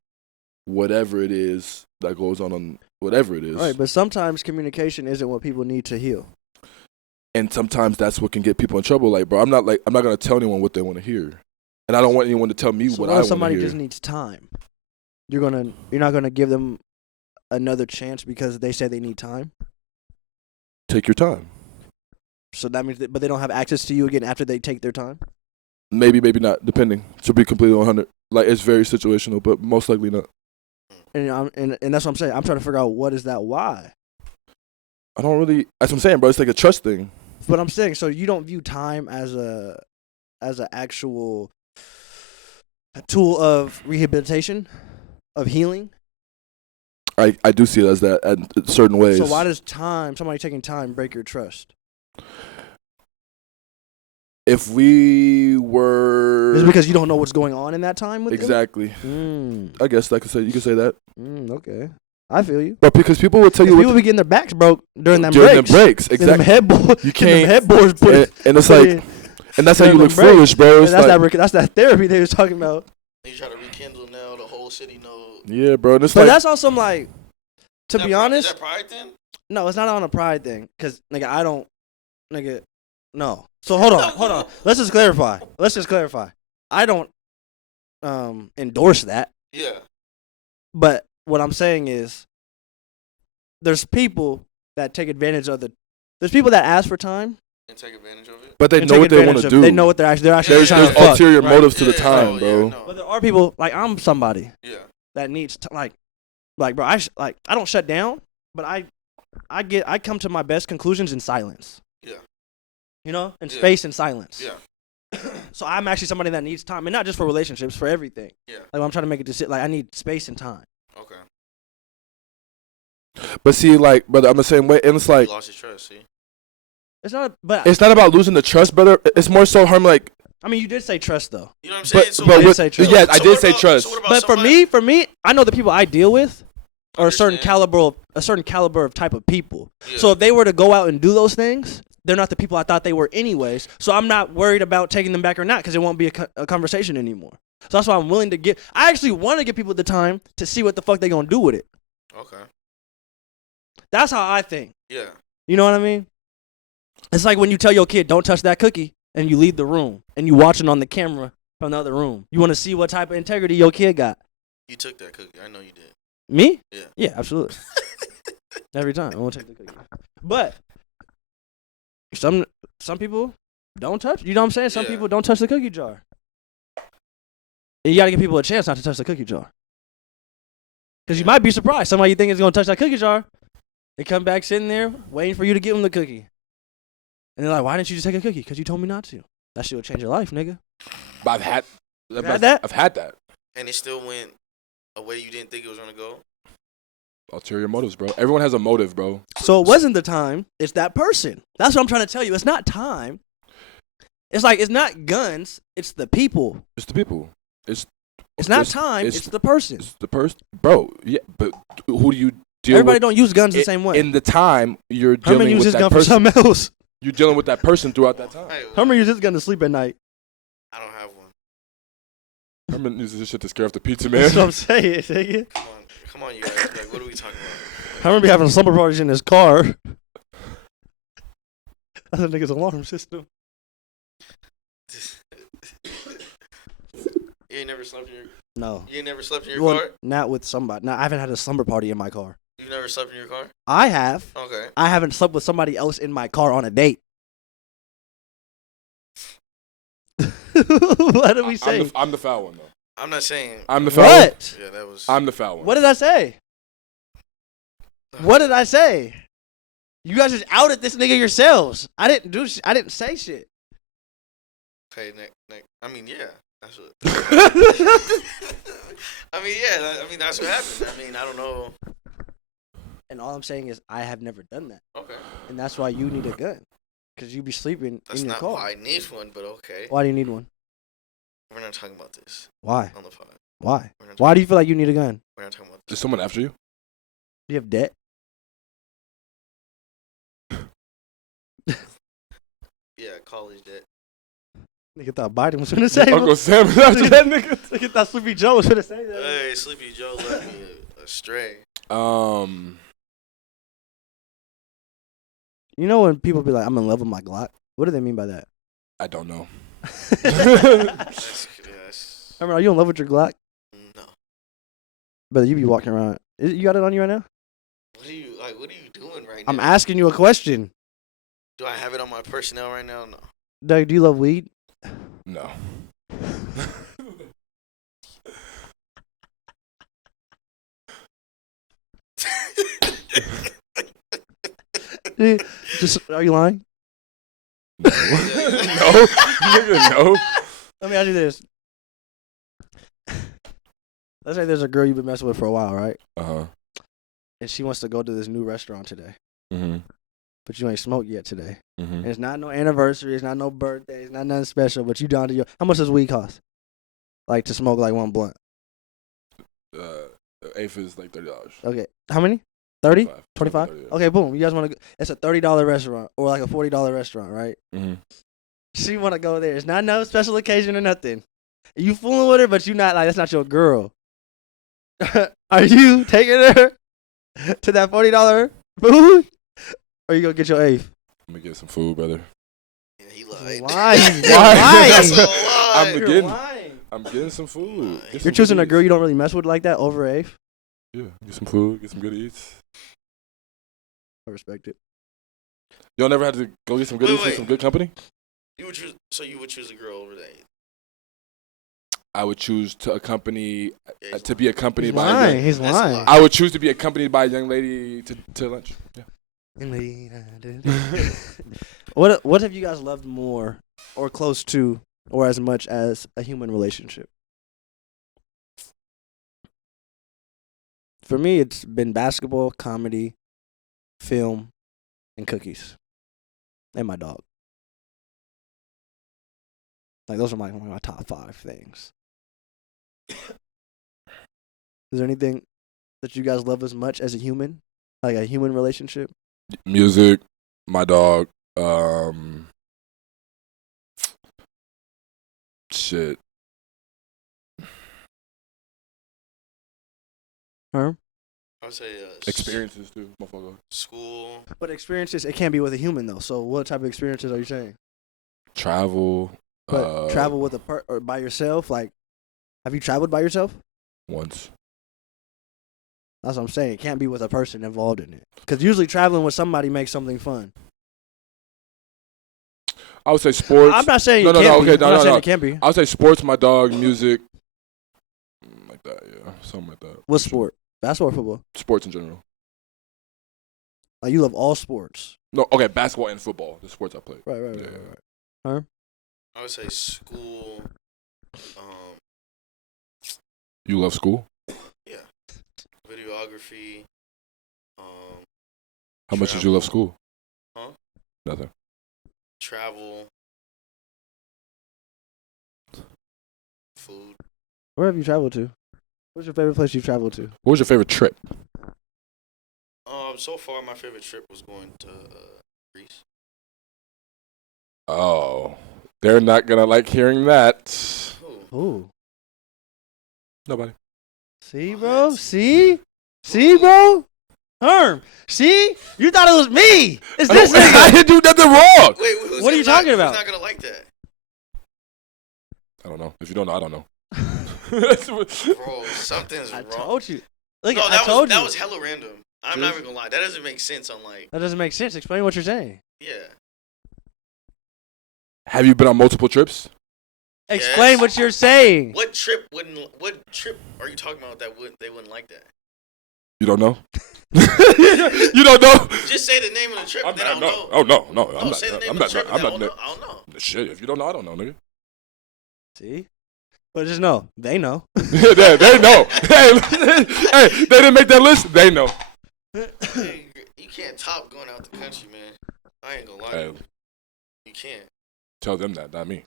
whatever it is that goes on whatever it is. All right, but sometimes communication isn't what people need to heal. And sometimes that's what can get people in trouble. Like, bro, I'm not gonna tell anyone what they want to hear, and I don't want anyone to tell me So what what I if want to somebody hear. just needs time? You're not gonna give them another chance because they say they need time. Take your time. So that means, but they don't have access to you again after they take their time. Maybe not, depending. To be completely 100, like, it's very situational, but most likely not. And that's what I'm saying. I'm trying to figure out what is that why. I don't really. That's what I'm saying, bro. It's like a trust thing. But I'm saying, so you don't view time as an actual tool of rehabilitation, of healing. I do see it as that in certain ways. So why does somebody taking time, break your trust? If we were, Is it because you don't know what's going on in that time with exactly. them? I guess you could say that. Okay, I feel you. But because people would tell you People be getting their backs broke during them during breaks. the breaks, exactly. You can't- headboards put. And it's like, and that's how you during look them breaks. foolish, bro. It's That's like, that's that therapy they was talking about. You try to rekindle now, the whole city knows. yeah, bro. And it's But like, that's also like, to be honest, Is that pride then? no, it's not on a pride thing. Cause nigga, no. So hold on. Let's just clarify. I don't endorse that. Yeah. But what I'm saying is, there's people that take advantage of there's people that ask for time. And take advantage of it. but they and know take what they want advantage to of do. They know what they're actually There's trying to fuck. ulterior right? motives to the Yeah, time, oh, bro. yeah, no. But there are people like I'm somebody Yeah. that needs to like bro. I don't shut down, but I come to my best conclusions in silence. Yeah. You know, in Yeah. space and silence. Yeah. So I'm actually somebody that needs time, and not just for relationships, for everything. Yeah. Like I'm trying to make a decision. Like I need space and time. Okay. But see, like, brother, I'm the same way, and it's like, He lost his trust, see? It's not, but it's not about losing the trust, brother. It's more so harm, like, I mean, you did say trust though. You know what I'm saying? but I did with, say trust. yes, I So did what say about- trust. so what about But somebody- for me, I know the people I deal with are a certain Understand. caliber of type of people. Yeah. So if they were to go out and do those things, they're not the people I thought they were anyways. So I'm not worried about taking them back or not because it won't be a conversation anymore. So that's why I'm willing to give. I actually want to give people the time to see what the fuck they gonna do with it. Okay. That's how I think. Yeah. You know what I mean? It's like when you tell your kid, don't touch that cookie, and you leave the room, and you watching on the camera from the other room. You want to see what type of integrity your kid got. You took that cookie. I know you did. Me? Yeah. Yeah, absolutely. Every time. I want to take the cookie. But some people don't touch. You know what I'm saying? Some Yeah. people don't touch the cookie jar. And you got to give people a chance not to touch the cookie jar. Because you might be surprised. Somebody you think is going to touch that cookie jar, they come back sitting there waiting for you to give them the cookie. And they're like, why didn't you just take a cookie? Because you told me not to. That shit will change your life, nigga. But I've had that? I've had that. And it still went a way you didn't think it was going to go? Ulterior motives, bro. Everyone has a motive, bro. So it wasn't the time. It's that person. That's what I'm trying to tell you. It's not time. It's like, it's not guns. It's the people. It's the people. It's not time. It's the person. It's the person, bro. Yeah, but who do you deal Everybody with? don't use guns the same way. In the time you're Herman dealing used with his that gun for person. something else. you dealing with that person throughout that time. Hey, Herman uses his gun to sleep at night. I don't have one. Herman uses this shit to scare off the pizza man. That's what I'm saying, nigga. Come on, you guys. Like, what are we talking about? Herman be having slumber parties in his car. That's a nigga's alarm system. You ain't never slept in your. No. You ain't never slept in your Well, car. not with somebody. No, I haven't had a slumber party in my car. You've never slept in your car. I have. Okay. I haven't slept with somebody else in my car on a date. What did we say? I'm the foul one though. I'm not saying. I'm the foul one. What? Yeah, that was. I'm the foul one. What did I say? What did I say? You guys just outed this nigga yourselves. I didn't do. I didn't say shit. Okay, Nick. I mean, yeah. That's what. I mean, yeah. I mean, that's what happened. I mean, I don't know. And all I'm saying is I have never done that. Okay. And that's why you need a gun. Because you be sleeping That's in your not car. why I need one, but okay. Why do you need one? We're not talking about this Why? on the pod. Why? Why do you feel like you need a gun? We're not talking about Is this. someone after you? Do you have debt? Yeah, college debt. Nigga thought Biden was gonna say. Uncle Sam is after that nigga. Nigga thought Sleepy Joe was gonna say that. Hey, Sleepy Joe led me astray. You know when people be like, "I'm in love with my Glock." What do they mean by that? I don't know. That's, I mean, are you in love with your Glock? no. Brother, you be walking around. You got it on you right now? What are you doing right now? I'm asking you a question. Do I have it on my personnel right now? No. Doug, do you love weed? No. Just are you lying? No. No. Nigga, no. Let me ask you this. Let's say there's a girl you've been messing with for a while, right? Uh-huh. And she wants to go to this new restaurant today. Mm-hmm. But you ain't smoked yet today. Mm-hmm. And it's not no anniversary, it's not no birthday, it's not nothing special, but you down to your... How much does weed cost? Like to smoke like one blunt. The eighth is like $30. Okay. How many? 30? 25? 30, yeah. Okay, boom. You guys want to go... It's a $30 restaurant or like a $40 restaurant, right? Mm-hmm. She want to go there. It's not no special occasion or nothing. You fooling with her, but you not like, that's not your girl. Are you taking her to that $40 food? Or you gonna get your eighth? I'm gonna get some food, brother. Yeah, he lied. Lying. That's a Lying. lie. You're lying. I'm getting some food. Get You're some choosing a goodies. girl you don't really mess with like that over eighth? Yeah, get some food, get some good eats. I respect it. Y'all never had to go get some good eats with wait. some good company? You would choose a girl over that. I would choose to accompany Yeah, he's to be accompanied He's by lying. a He's That's lying. lying. I would choose to be accompanied by a young lady to lunch. Yeah. What have you guys loved more or close to or as much as a human relationship? For me, it's been basketball, comedy, film, and cookies. And my dog. Like, those are my top 5 things. Is there anything that you guys love as much as a human? Like a human relationship? Music, my dog, shit. Huh? I would say Experiences too, motherfucker. school. But experiences, it can't be with a human, though. So what type of experiences are you saying? Travel. But travel with or by yourself? Like, have you traveled by yourself? Once. That's what I'm saying. It can't be with a person involved in it. Because usually traveling with somebody makes something fun. I would say sports. I'm not saying No, it no, can't no, be. okay, I'm no, not no, saying no. it can't be. I would say sports, my dog, music, like that. Yeah, something like that. What sport? Basketball or football? Sports in general. Like, you love all sports. No, okay, basketball and football. The sports I play. Right, right, Yeah, right, yeah. right. I would say school. You love school? Yeah. Videography. How much did you love school? Huh? Nothing. Travel. Food. Where have you traveled to? What's your favorite place you've traveled to? What was your favorite trip? So far my favorite trip was going to Greece. Oh, they're not gonna like hearing that. Who? Ooh. Nobody. See, bro? See, bro? Herm. See? You thought it was me. It's this I nigga. didn't do nothing wrong. Wait, who's What are you talking about? Who's not gonna like that? I don't know. If you don't know, I don't know. Bro, something's I wrong. told you. Look, No, I told that you. was hella random. I'm not even gonna lie. That doesn't make sense on like. That doesn't make sense. Explain what you're saying. Yeah. Have you been on multiple trips? Explain Yes. what you're saying. What trip are you talking about that they wouldn't like that? You don't know? You don't know? Just say the name of the trip. Then I'll know. Oh no. No, say the name of the trip. I don't know. Shit, if you don't know, I don't know, nigga. See? But just know, they know. they know. Hey, they didn't make that list. They know. Hey, you can't top going out the country, man. I ain't gonna lie to you. You can't. Tell them that, not me.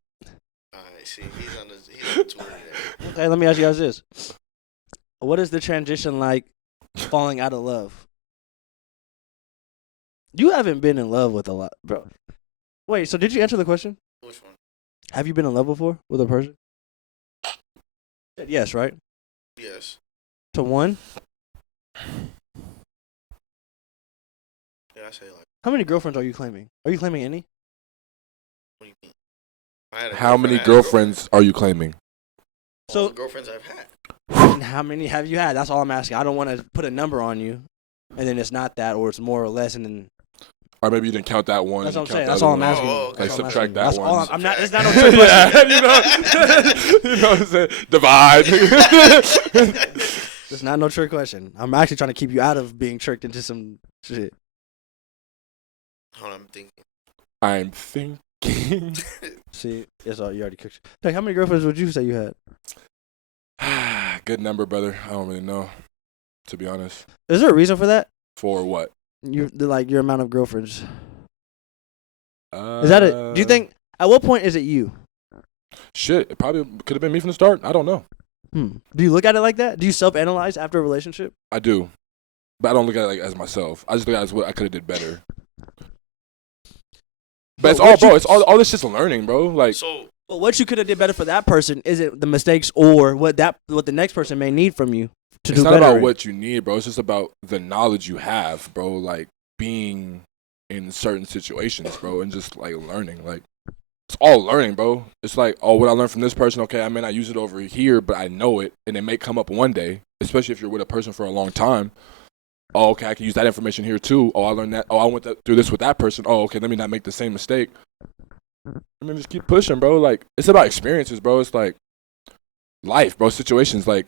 Alright, see, he's on the tour today. Okay, let me ask you guys this. What is the transition like falling out of love? You haven't been in love with a lot, bro. Wait, so did you answer the question? Which one? Have you been in love before with a person? Said yes, right? Yes. To one? Yeah, I say like. How many girlfriends are you claiming? Are you claiming any? What do you mean? I had a How many girlfriend, I had a girlfriends are you claiming? All So- the girlfriends I've had. And how many have you had? That's all I'm asking. I don't want to put a number on you, and then it's not that, or it's more or less, and then Or maybe you didn't count that one. that's what I'm count saying. the That's other all I'm one. asking. Oh, okay. That's all I'm Subtract asking. that That's all one. I'm not. It's not no trick question. Yeah, you know what I'm saying? Divide. It's not no trick question. I'm actually trying to keep you out of being tricked into some shit. Hold on, I'm thinking. I'm thinking. See, it's all you already cooked. Like, how many girlfriends would you say you had? Good number, brother. I don't really know, to be honest. Is there a reason for that? For what? Your amount of girlfriends. Is that it? Do you think? At what point is it you? Shit, it probably could have been me from the start. I don't know. Do you look at it like that? Do you self-analyze after a relationship? I do, but I don't look at it like as myself. I just look at it as what I could have did better. But it's all, bro. It's all this shit's learning, bro. Like, So, Well, what you could have did better for that person isn't the mistakes or what the next person may need from you to it's do not better. about what you need, bro. It's just about the knowledge you have, bro. Like being in certain situations, bro, and just like learning. Like it's all learning, bro. It's like, oh, what I learned from this person, okay, I may not use it over here, but I know it, and it may come up one day, especially if you're with a person for a long time. Oh, okay, I can use that information here too. Oh, I learned that. Oh, I went through this with that person. Oh, okay, let me not make the same mistake. I mean, just keep pushing, bro. Like, it's about experiences, bro. It's like life, bro. Situations. Like,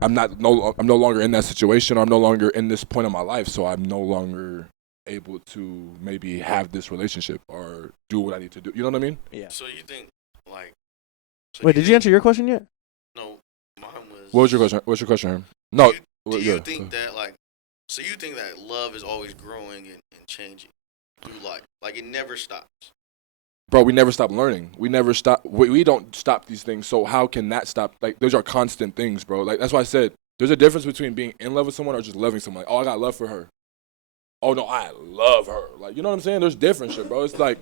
I'm no longer in that situation. Or I'm no longer in this point of my life, so I'm no longer able to maybe have this relationship or do what I need to do. You know what I mean? Yeah. so you think like? So Wait, did you answer your question yet? No, mine was. What was your question? What's your question, Herm? No. Do you yeah. think that like? So you think that love is always growing and changing through life? Like it never stops. Bro, we never stop learning. We never stop. We don't stop these things. So how can that stop? Like, those are constant things, bro. Like, that's why I said there's a difference between being in love with someone or just loving someone. Like, oh, I got love for her. Oh, no, I love her. Like, you know what I'm saying? There's different shit, bro. It's like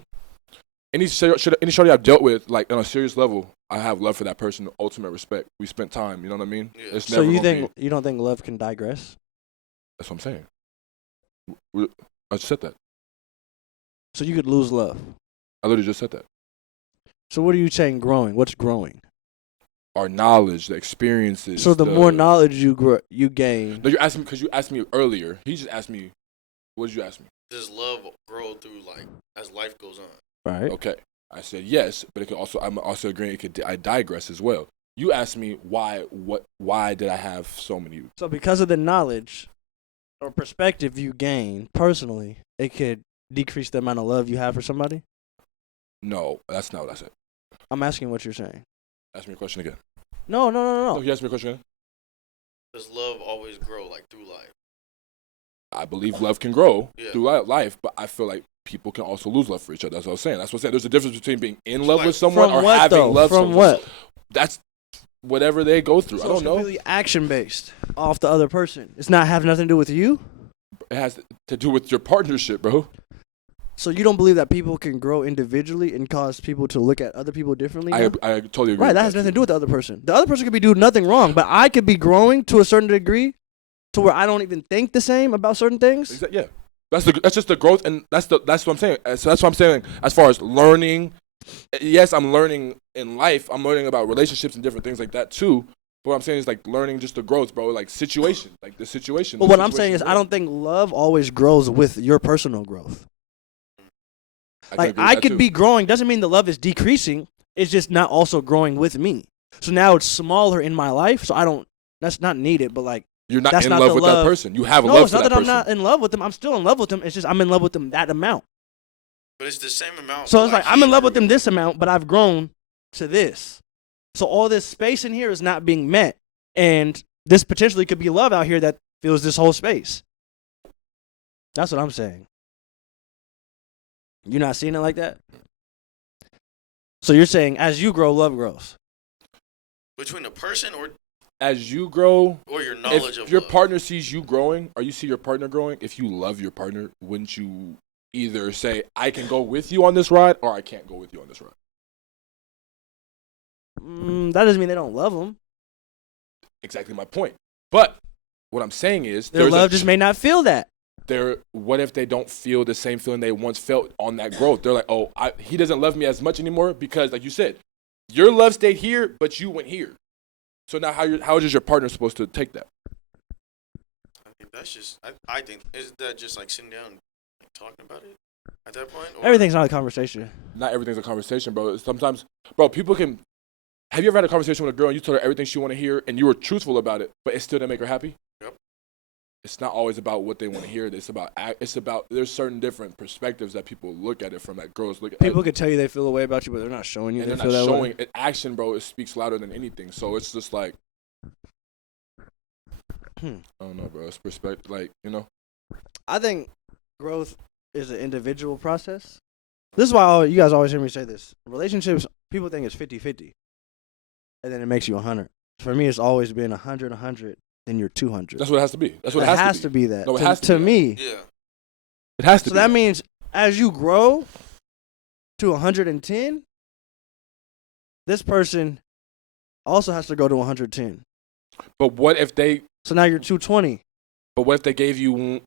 any shorty I've dealt with, like, on a serious level, I have love for that person, ultimate respect. We spent time. You know what I mean? Yeah. It's So never you gonna think you don't think love can digress? That's what I'm saying. I just said that. So you could lose love. I literally just said that. So what are you saying? Growing? What's growing? Our knowledge, the experiences. So the more knowledge you gain. No, you're asking because you asked me earlier. He just asked me. What did you ask me? Does love grow through like as life goes on? Right. Okay, I said yes, but it could also. I'm also agreeing. I digress as well. You asked me why. Why did I have so many? So because of the knowledge or perspective you gain personally, it could decrease the amount of love you have for somebody. No, that's not what I said. I'm asking what you're saying. Ask me a question again. No. Oh, you asked me a question again. Does love always grow like through life? I believe love can grow Yeah. through life, but I feel like people can also lose love for each other. That's what I was saying. That's what I'm saying. There's a difference between being in love Like, with someone from or what, having though? love. From what? That's whatever they go through. So I don't it's know. completely action based off the other person. It's not have nothing to do with you. It has to do with your partnership, bro. So you don't believe that people can grow individually and cause people to look at other people differently? I totally agree. Right, that has nothing to do with the other person. The other person could be doing nothing wrong, but I could be growing to a certain degree to where I don't even think the same about certain things. Yeah, that's just the growth, and that's what I'm saying. So that's what I'm saying as far as learning. Yes, I'm learning in life. I'm learning about relationships and different things like that too. But what I'm saying is like learning just the growth, bro. Like situation, like the situation. But what I'm saying is I don't think love always grows with your personal growth. Like I could be growing doesn't mean the love is decreasing. It's just not also growing with me. So now it's smaller in my life. So I don't. That's not needed. But like you're not that's in not love the with love. that person. You have no, love it's for not that that person. I'm not in love with them. I'm still in love with them. It's just I'm in love with them that amount. But it's the same amount. So it's like I'm in love with them this amount, but I've grown to this. So all this space in here is not being met, and this potentially could be love out here that fills this whole space. That's what I'm saying. You're not seeing it like that? So you're saying as you grow, love grows. Between a person or As you grow, or your knowledge if of your love. partner sees you growing, or you see your partner growing, if you love your partner, wouldn't you either say, I can go with you on this ride, or I can't go with you on this ride? That doesn't mean they don't love them. Exactly my point. But what I'm saying is Their love just may not feel that. What if they don't feel the same feeling they once felt on that growth? They're like, oh, he doesn't love me as much anymore because, like you said, your love stayed here, but you went here. So now how is your partner supposed to take that? I think that's just. I think is that just like sitting down and talking about it at that point. Or? Everything's not a conversation. Not everything's a conversation, bro. Sometimes, bro, people can. Have you ever had a conversation with a girl and you told her everything she want to hear and you were truthful about it, but it still didn't make her happy? Yep. It's not always about what they want to hear. It's about there's certain different perspectives that people look at it from, that girls look at. People could tell you they feel a way about you, but they're not showing you. And they they're feel not that showing way. it. Action, bro. It speaks louder than anything. So it's just like, I don't know, bro. It's perspective, like, you know. I think growth is an individual process. This is why you guys always hear me say this. Relationships, people think it's 50-50. And then it makes you 100. For me, it's always been 100, 100, then you're 200. That's what it has to be. That's what it it has to be. That. No, it has to be me. Yeah. It has to So be. that means as you grow to 110, this person also has to go to 110. But what if they? So now you're 220. But what if they gave you?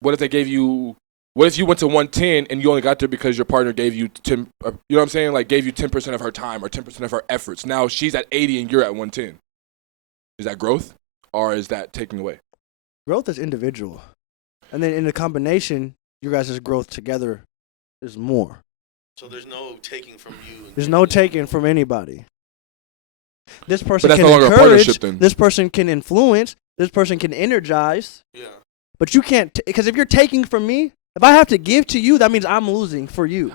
What if you went to 110 and you only got there because your partner gave you 10? You know what I'm saying? Like gave you 10% of her time or 10% of her efforts. Now she's at 80 and you're at 110. Is that growth, or is that taking away? Growth is individual, and then in the combination, you guys' growth together is more. So there's no taking from you. There's no taking from anybody. This person that's can no longer a encourage. partnership then. This person can influence. This person can energize. Yeah. But you can't, because if you're taking from me, if I have to give to you, that means I'm losing for you.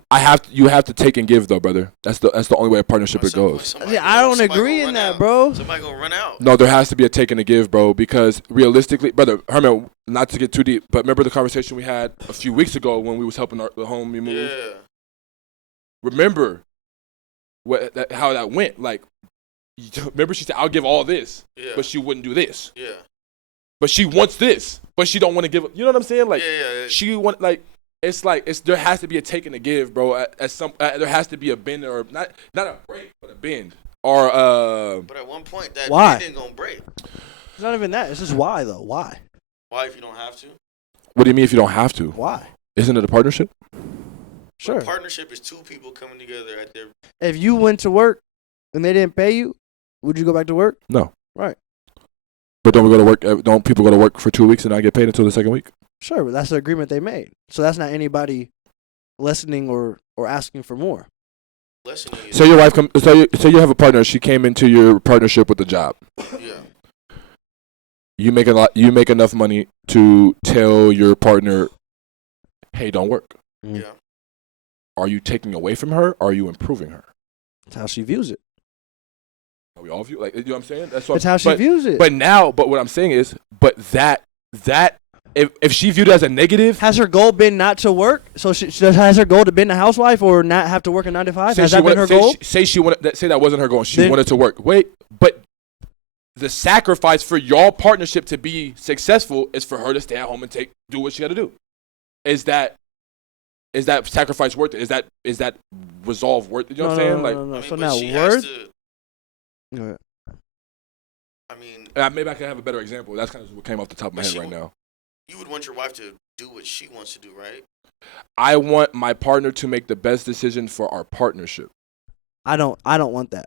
You have to take and give though, brother. That's the only way a partnership it goes. I don't agree in that, bro. Somebody gonna run out. No, there has to be a take and a give, bro, because realistically, brother, Herman, not to get too deep, but remember the conversation we had a few weeks ago when we was helping the homie move? Yeah. Remember how that went? Like, remember she said, I'll give all this, but she wouldn't do this. Yeah. But she wants this, but she don't want to give. You know what I'm saying? Like, yeah. she want it's there has to be a take and a give, bro. There has to be a bend or not a break, but a bend or But at one point that bend gonna break. It's not even that. It's just why though. Why? Why if you don't have to? What do you mean if you don't have to? Why? Isn't it a partnership? Sure. A partnership is two people coming together at their. If you went to work and they didn't pay you, would you go back to work? No. Right. But don't we go to work? Don't people go to work for 2 weeks and not get paid until the second week? Sure, but that's the agreement they made. So that's not anybody lessening or asking for more. Lessening. So your wife so you have a partner. She came into your partnership with a job. Yeah. You make You make enough money to tell your partner, "Hey, don't work." Yeah. Are you taking away from her? Or are you improving her? That's how she views it. We all view, like, you know what I'm saying? That's how she views it. But what I'm saying is, that if she viewed it as a negative, has her goal been not to work? So has her goal to be a housewife or not have to work a 9 to 5? Has that been her goal? Say that wasn't her goal. She wanted to work. Wait, but the sacrifice for your partnership to be successful is for her to stay at home and do what she got to do. Is that is that sacrifice worth it? Is that resolve worth it? You know what I'm saying? Like, no. I mean, So but now she has worth. to. Go ahead. I mean, maybe I can have a better example. That's kind of what came off the top of my head right now. you would want your wife to do what she wants to do, right? I want my partner to make the best decision for our partnership. I don't want that.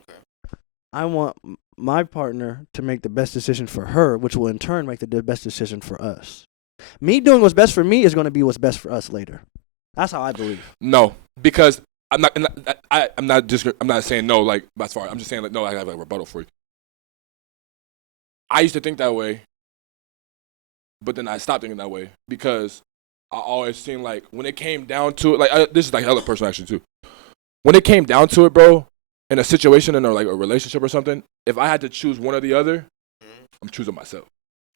Okay. I want my partner to make the best decision for her, which will in turn make the best decision for us. Me doing what's best for me is going to be what's best for us later. That's how I believe. No, because I'm not saying no. Like that's far. I'm just saying like no. I have a rebuttal for you. I used to think that way, but then I stopped thinking that way because I always seemed like when it came down to it, like this is like hella personal actually too. When it came down to it, bro, in a situation in like a relationship or something, if I had to choose one or the other, I'm choosing myself.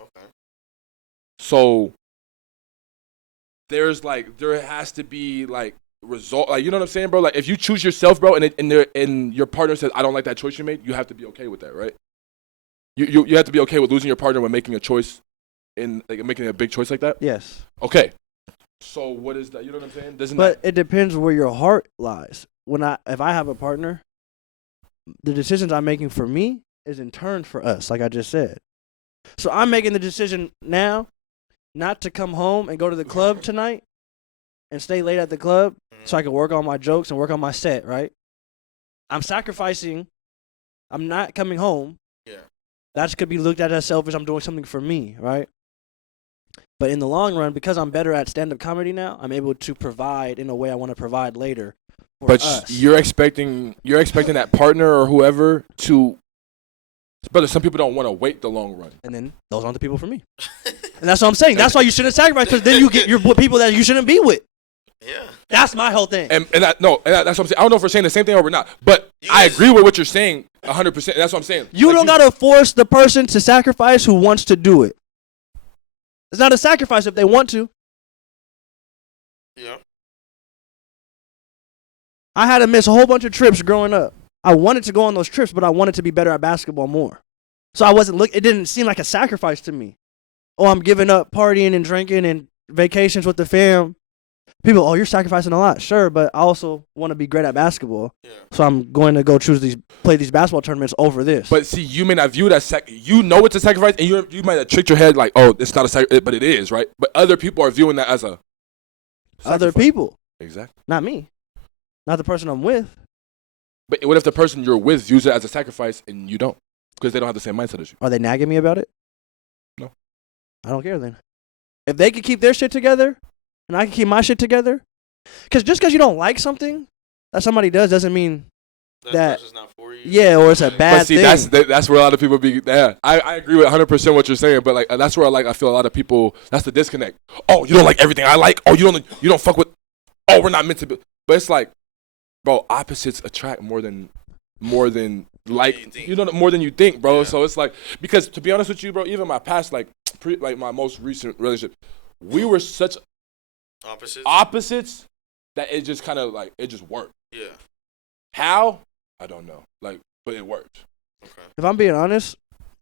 Okay. So there has to be like result, like you know what I'm saying, bro. Like if you choose yourself, bro, and your partner says I don't like that choice you made, you have to be okay with that, right? You have to be okay with losing your partner when making a choice, in like making a big choice like that. Yes. Okay. So what is that? You know what I'm saying? It depends where your heart lies. If I have a partner, the decisions I'm making for me is in turn for us, like I just said. So I'm making the decision now not to come home and go to the club tonight and stay late at the club so I can work on my jokes and work on my set, right? I'm sacrificing. I'm not coming home. Yeah. That could be looked at as selfish. I'm doing something for me, right? But in the long run, because I'm better at stand-up comedy now, I'm able to provide in a way I want to provide later for but us. you're expecting that partner or whoever to. Brother, some people don't want to wait the long run. And then those aren't the people for me. And that's what I'm saying. That's why you shouldn't sacrifice, because then you get your people that you shouldn't be with. Yeah. That's my whole thing. And that's what I'm saying. I don't know if we're saying the same thing or we're not, but I agree with what you're saying 100%. That's what I'm saying. You don't got to force the person to sacrifice who wants to do it. It's not a sacrifice if they want to. Yeah. I had to miss a whole bunch of trips growing up. I wanted to go on those trips, but I wanted to be better at basketball more. So it didn't seem like a sacrifice to me. Oh, I'm giving up partying and drinking and vacations with the fam. People, oh, you're sacrificing a lot. Sure, but I also want to be great at basketball. Yeah. So I'm going to go play these basketball tournaments over this. But see, you may not view that you know it's a sacrifice, and you might have tricked your head like, oh, it's not a sacrifice, but it is, right? But other people are viewing that as a sacrifice. Other people. Exactly. Not me. Not the person I'm with. But what if the person you're with views it as a sacrifice and you don't? Because they don't have the same mindset as you. Are they nagging me about it? No. I don't care then. If they can keep their shit together and I can keep my shit together, just because you don't like something that somebody does doesn't mean that person's not for you. Yeah, or it's a bad thing. But see, that's where a lot of people be. Yeah, I agree with 100% what you're saying, but like that's where I feel a lot of people. That's the disconnect. Oh, you don't like everything I like. Oh, you don't fuck with. Oh, we're not meant to be. But it's like, bro, opposites attract more than like more than you think, bro. Yeah. So it's like, because to be honest with you, bro, even my past like my most recent relationship, we were such opposites that it just kind of like it just worked. Yeah. How? I don't know. Like, but it worked. Okay. If I'm being honest,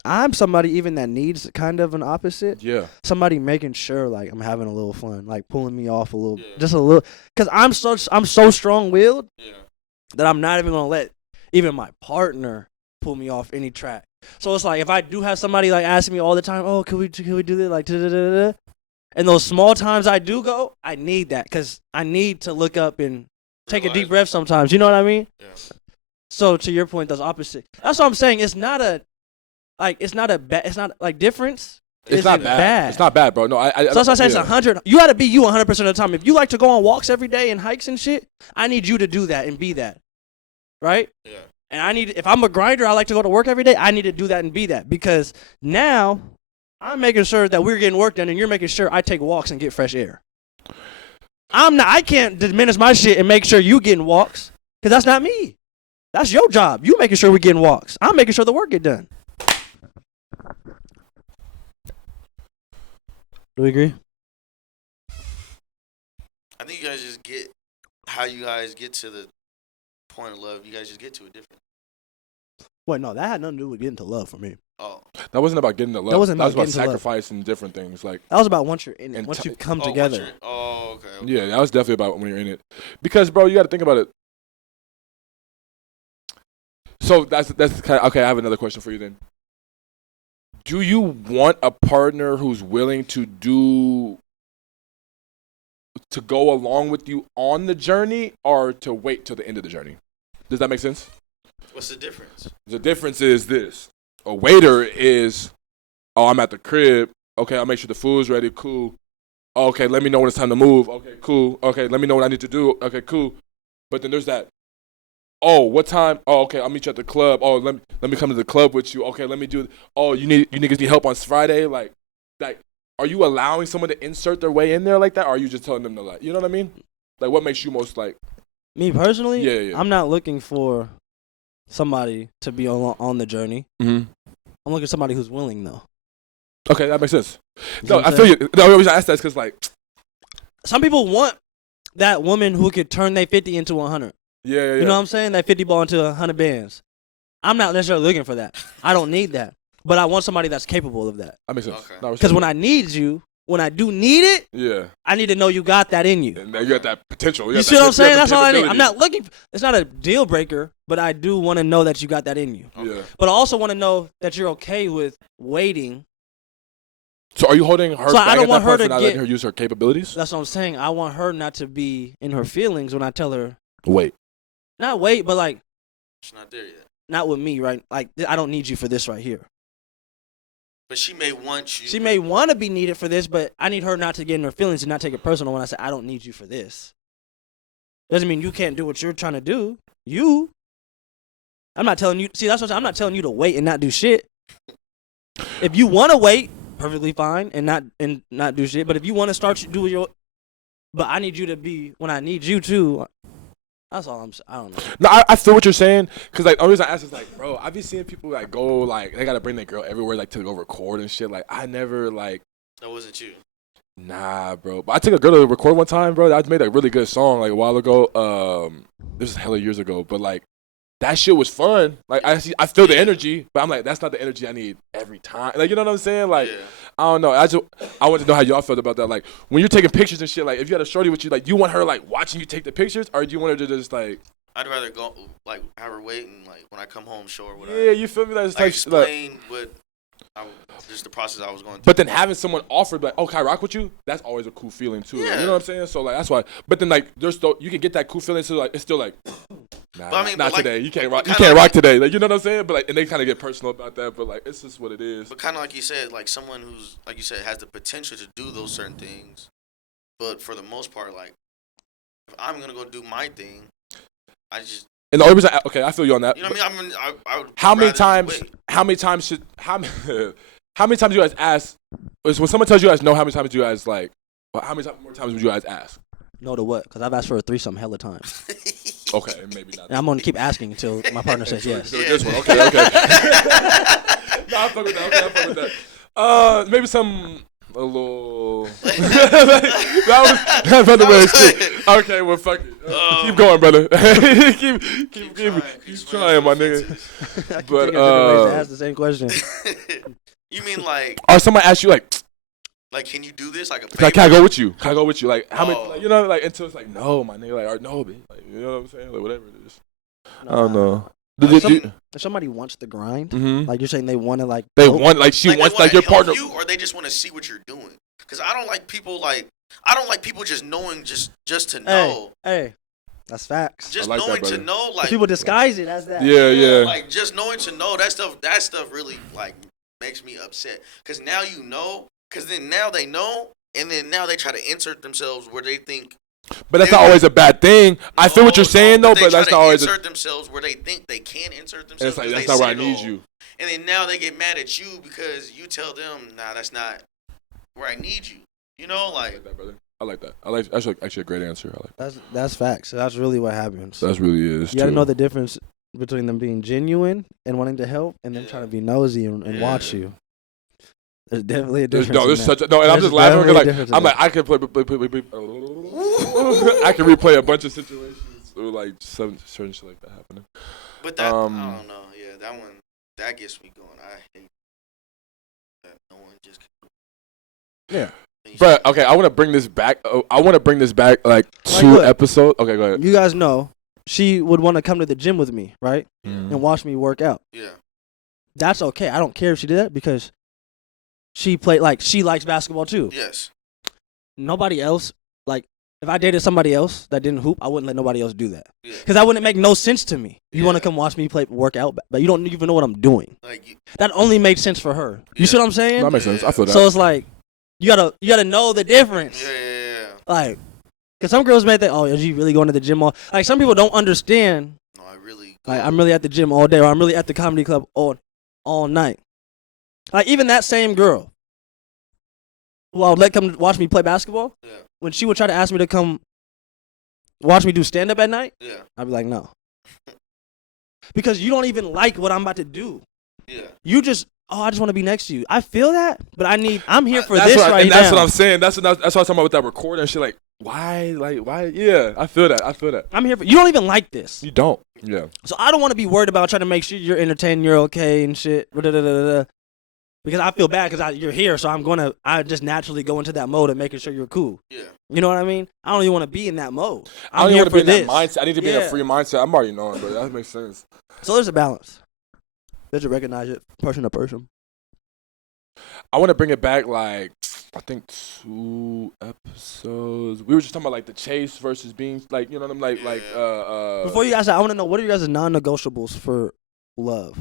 I'm somebody even that needs kind of an opposite. Yeah. Somebody making sure like I'm having a little fun, like pulling me off a little, just a little, because I'm so strong-willed that I'm not even gonna let even my partner pull me off any track. So it's like if I do have somebody like asking me all the time, oh, can we do this, like da-da-da-da-da. And those small times I do go, I need that because I need to look up and take a deep breath sometimes. You know what I mean? Yeah. So to your point, those opposite. That's what I'm saying. It's not like difference. It's not bad. It's not bad, bro. No, so that's why I say it's 100. You got to be you 100% of the time. If you like to go on walks every day and hikes and shit, I need you to do that and be that. Right? Yeah. And if I'm a grinder, I like to go to work every day, I need to do that and be that. Because now I'm making sure that we're getting work done and you're making sure I take walks and get fresh air. I can't diminish my shit and make sure you getting walks because that's not me. That's your job. You making sure we're getting walks. I'm making sure the work get done. Do we agree? I think you guys just get how you guys get to the point of love. You guys just get to it different. Wait, no, that had nothing to do with getting to love for me. Oh, that wasn't about getting to love. That was about sacrificing different things. Like that was about once you're in it, once you come together. Oh, okay. Okay. Yeah, that was definitely about when you're in it. Because, bro, you got to think about it. So that's kind of, okay. I have another question for you then. Do you want a partner who's willing to go along with you on the journey, or to wait till the end of the journey? Does that make sense? What's the difference? The difference is this: a waiter is, oh, I'm at the crib. Okay, I'll make sure the food's ready. Cool. Okay, let me know when it's time to move. Okay, cool. Okay, let me know what I need to do. Okay, cool. But then there's that. Oh, what time? Oh, okay, I'll meet you at the club. Oh, let me come to the club with you. Okay, let me do. Oh, you niggas need help on Friday. Like, are you allowing someone to insert their way in there like that, or are you just telling them to like, you know what I mean? Like, what makes you most like? Me personally, Yeah. I'm not looking for somebody to be on the journey. Mm-hmm. I'm looking for somebody who's willing though. Okay, that makes sense. You No, know what I I'm feel saying? you. The only reason I ask that is because like, Some people want that woman who could turn their 50 into 100. yeah. You know what I'm saying? That 50 ball into 100 bands. I'm not necessarily looking for that. I don't need that. But I want somebody that's capable of that. That makes sense. Okay. No, Because when I need you, when I do need it, yeah, I need to know you got that in you. and you got that potential. You see what I'm saying? That's all I need. I'm not looking. It's not a deal breaker, but I do want to know that you got that in you. Yeah. But I also want to know that you're okay with waiting. So are you holding her So back I don't at want that point her for to not get- letting her use her capabilities? That's what I'm saying. I want her not to be in her feelings when I tell her, Wait. not wait, but like, She's not there yet. not with me, right? Like, I don't need you for this right here. But she may want you. She may want to be needed for this, but I need her not to get in her feelings and not take it personal when I say, I don't need you for this. Doesn't mean you can't do what you're trying to do. I'm not telling you. See, that's what I'm not telling you to wait and not do shit. If you want to wait, perfectly fine, and not do shit. But if you want to start doing but I need you to be when I need you to. That's all I don't know. No, I feel what you're saying, because like the only reason I ask is like, bro, I be seeing people like go like they gotta bring their girl everywhere like to go record and shit. Like I never like. That wasn't you. Nah, bro. But I took a girl to record one time, bro. I made a really good song like a while ago. This is hella years ago, but like that shit was fun. Like I feel the energy, but I'm like that's not the energy I need every time. Like you know what I'm saying? Like Yeah. I don't know. I want to know how y'all felt about that. Like when you're taking pictures and shit. Like if you had a shorty with you, like do you want her like watching you take the pictures, or do you want her to just like? I'd rather go like have her wait and like when I come home show her what Yeah, you feel me? That's I like explain what just the process I was going through. But then having someone offer like, "Oh, can I rock with you?" That's always a cool feeling too. Like, Yeah. you know what I'm saying? So like that's why. But then like there's still you can get that cool feeling. So like it's still like, nah, But I mean, not but, like, today. You can't rock. but You kinda can't like- rock today. Like you know what I'm saying? But like and they kind of get personal about that. But like it's just what it is. But kind of like you said, like someone who's like you said has the potential to do those certain things, but for the most part, like if I'm gonna go do my thing, I just And the only reason, I feel you on that. you know what I mean. I would. How many rather times? wait. How many times should? How many times do you guys ask? Is when someone tells you guys no, how many times do you guys like? Well, how many more times would you guys ask? No to what? Because I've asked for a threesome hella times. Okay, maybe not. And I'm going to keep asking until my partner says yes. So this one, okay. No, I fuck with that. Okay, I fuck with that. Maybe a little. that was brother was good. Okay, well, fuck it. Keep going, brother. keep trying, my nigga. I keep But, thinking of different ways to ask the same question. You mean like Or somebody asks you like, can you do this like a favor? can I go with you? Can I go with you? Like how many? Oh. Like, you know, like until it's like no, my nigga, like or no, bitch. Like you know what I'm saying? Like whatever it is. I don't know. If somebody wants the grind, Mm-hmm. like you're saying they want to like. They help, want like she Like, they wants wanna like your help partner. you, or they just want to see what you're doing. Because I don't like people just knowing just to know. Hey, that's facts. Just I like that, knowing to brother. know, like People disguise it as that. Yeah. like just knowing to know that stuff really like makes me upset. Because now you know. Because then now they know, and then now they try to insert themselves where they think. But that's not always a bad thing. I feel what you're saying though, but that's not always. Insert themselves where they think they can insert And themselves. it's like 'cause that's they not where I settle. need you. And then now they get mad at you because you tell them, nah, that's not where I need you. You know, I like like that, brother. I like that. I like that's actually a great answer. I like That's facts. That's really what happens. that. That's really is. You got to too. know the difference between them being genuine and wanting to help, and them Yeah. trying to be nosy and watch Yeah. you. There's definitely a There's, difference. no, there's in such that. a, no, and I'm There's just laughing definitely a because difference like in I'm like I can I can replay a bunch of situations or like some certain shit like that happening. but that I don't know. Yeah, that one that gets me going. I hate that no one just. Yeah. But okay, I want to bring this back. I want to bring this back like 2 look, episodes. Okay, go ahead. You guys know she would want to come to the gym with me, right? And watch me work out. Yeah. That's okay. I don't care if she did that because she likes basketball too. Yes. Nobody else, like, if I dated somebody else that didn't hoop, I wouldn't let nobody else do that. Yeah. Because that wouldn't make no sense to me. You Yeah. want to come watch me work out, but you don't even know what I'm doing. Like That only made sense for her. You see what I'm saying? That makes sense. I feel that. So it's like, you gotta know the difference. Yeah. Like, because some girls may think, oh, is she really going to the gym all? Like, some people don't understand. No, I really. Like, I'm really at the gym all day, or I'm really at the comedy club all night. Like, even that same girl who I would let come watch me play basketball, Yeah. when she would try to ask me to come watch me do stand-up at night, Yeah. I'd be like, no. Because you don't even like what I'm about to do. Yeah. You just, I just want to be next to you. I feel that, but I'm here for That's this what right and that's now. what I'm saying. That's what I was talking about with that recording and shit. Like, why? Like, why? Yeah, I feel that. I'm here for, you don't even like this. You don't. Yeah. So I don't want to be worried about trying to make sure you're entertained, you're okay and shit. Because I feel bad because you're here, so I just naturally go into that mode of making sure you're cool. Yeah. You know what I mean? I don't even want to be in that mode. I don't I'm here want to for be in this. that mindset. I need to be in a free mindset. I'm already knowing, but that makes sense. So there's a balance. There's a recognize it person to person. I want to bring it back, like, I think 2 episodes. We were just talking about, like, the chase versus being, like, you know what I'm like, Before you guys, I want to know, what are you guys' non-negotiables for love?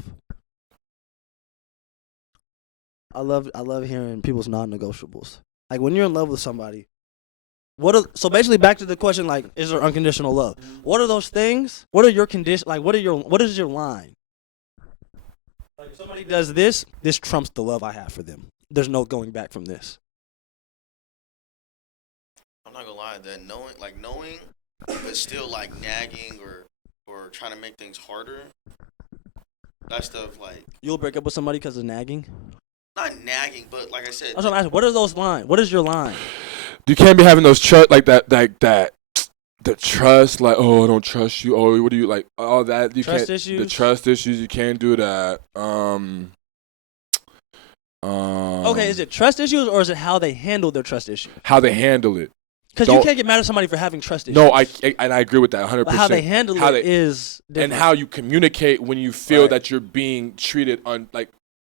I love hearing people's non-negotiables. Like, when you're in love with somebody, so basically back to the question, like, is there unconditional love? What are those things? What are your conditions? Like, what is your line? Like, if somebody does this trumps the love I have for them. There's no going back from this. I'm not gonna lie, that knowing, but still like nagging or trying to make things harder. That stuff, like, You'll break up with somebody because of nagging? not nagging, but like I said, That's what I'm asking. What are those lines? What is your line? You can't be having those trust, like that, the trust, like, oh, I don't trust you. Oh, what do you, like, all that. You Trust can't, issues? The trust issues, you can't do that. Okay, is it trust issues or is it how they handle their trust issues? How they handle it. Because you can't get mad at somebody for having trust issues. No, I agree with that 100%. But how they handle it is different. And how you communicate when you feel Right. that you're being treated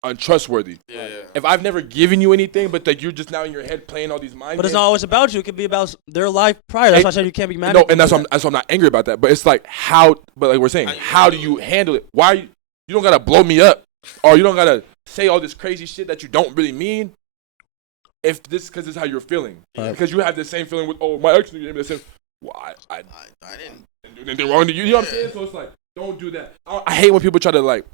untrustworthy. yeah. If I've never given you anything, but that you're just now in your head playing all these mind But games. it's not always about you. It could be about their life prior. That's why I said you can't be mad No, at them and that's for why I'm not angry about that. But it's like but like we're saying, how do you handle it? Why you don't gotta blow me up, or you don't gotta say all this crazy shit that you don't really mean. If this, because this is how you're feeling, because you have the same feeling with, oh, my ex gave me the same. Well, I didn't do anything wrong to you. You know what I'm saying? So it's like, don't do that. I hate when people try to like,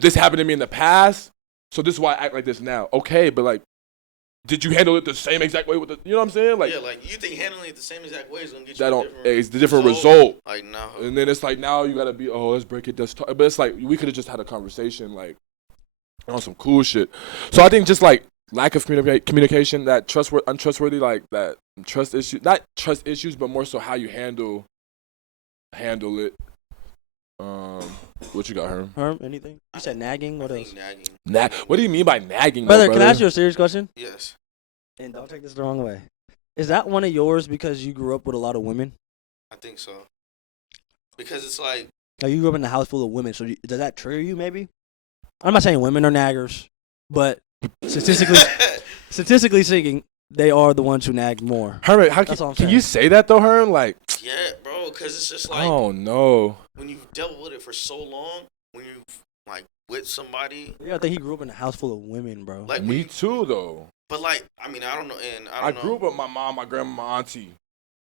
this happened to me in the past, so this is why I act like this now. Okay, but like, did you handle it the same exact way with the? You know what I'm saying? Like, yeah, like you think handling it the same exact way is gonna get you that a don't. different It's the different result. Like no. And then it's like now you gotta be, oh, let's break it. Let's talk. But it's like we could have just had a conversation like on some cool shit. So I think just like lack of communication, that untrustworthy, like that trust issue, not trust issues, but more so how you handle it. What you got, Herm? Herm, anything? You said nagging. What I else? think nagging. What do you mean by nagging, Brother, brother? can I ask you a serious question? Yes. And don't take this the wrong way. Is that one of yours because you grew up with a lot of women? I think so. Because it's like Like you grew up in a house full of women, so does that trigger you? Maybe. I'm not saying women are naggers, but statistically speaking, they are the ones who nag more. Herman, how That's all I'm can saying. you say that though, Herm? Like, yeah, bro, because it's just like oh no. when you've dealt with it for so long, when you've like with somebody. Yeah, I think he grew up in a house full of women, bro. Like Me too, though. But like, I mean, I don't know, and I I don't grew know. up with my mom, my grandma, my auntie,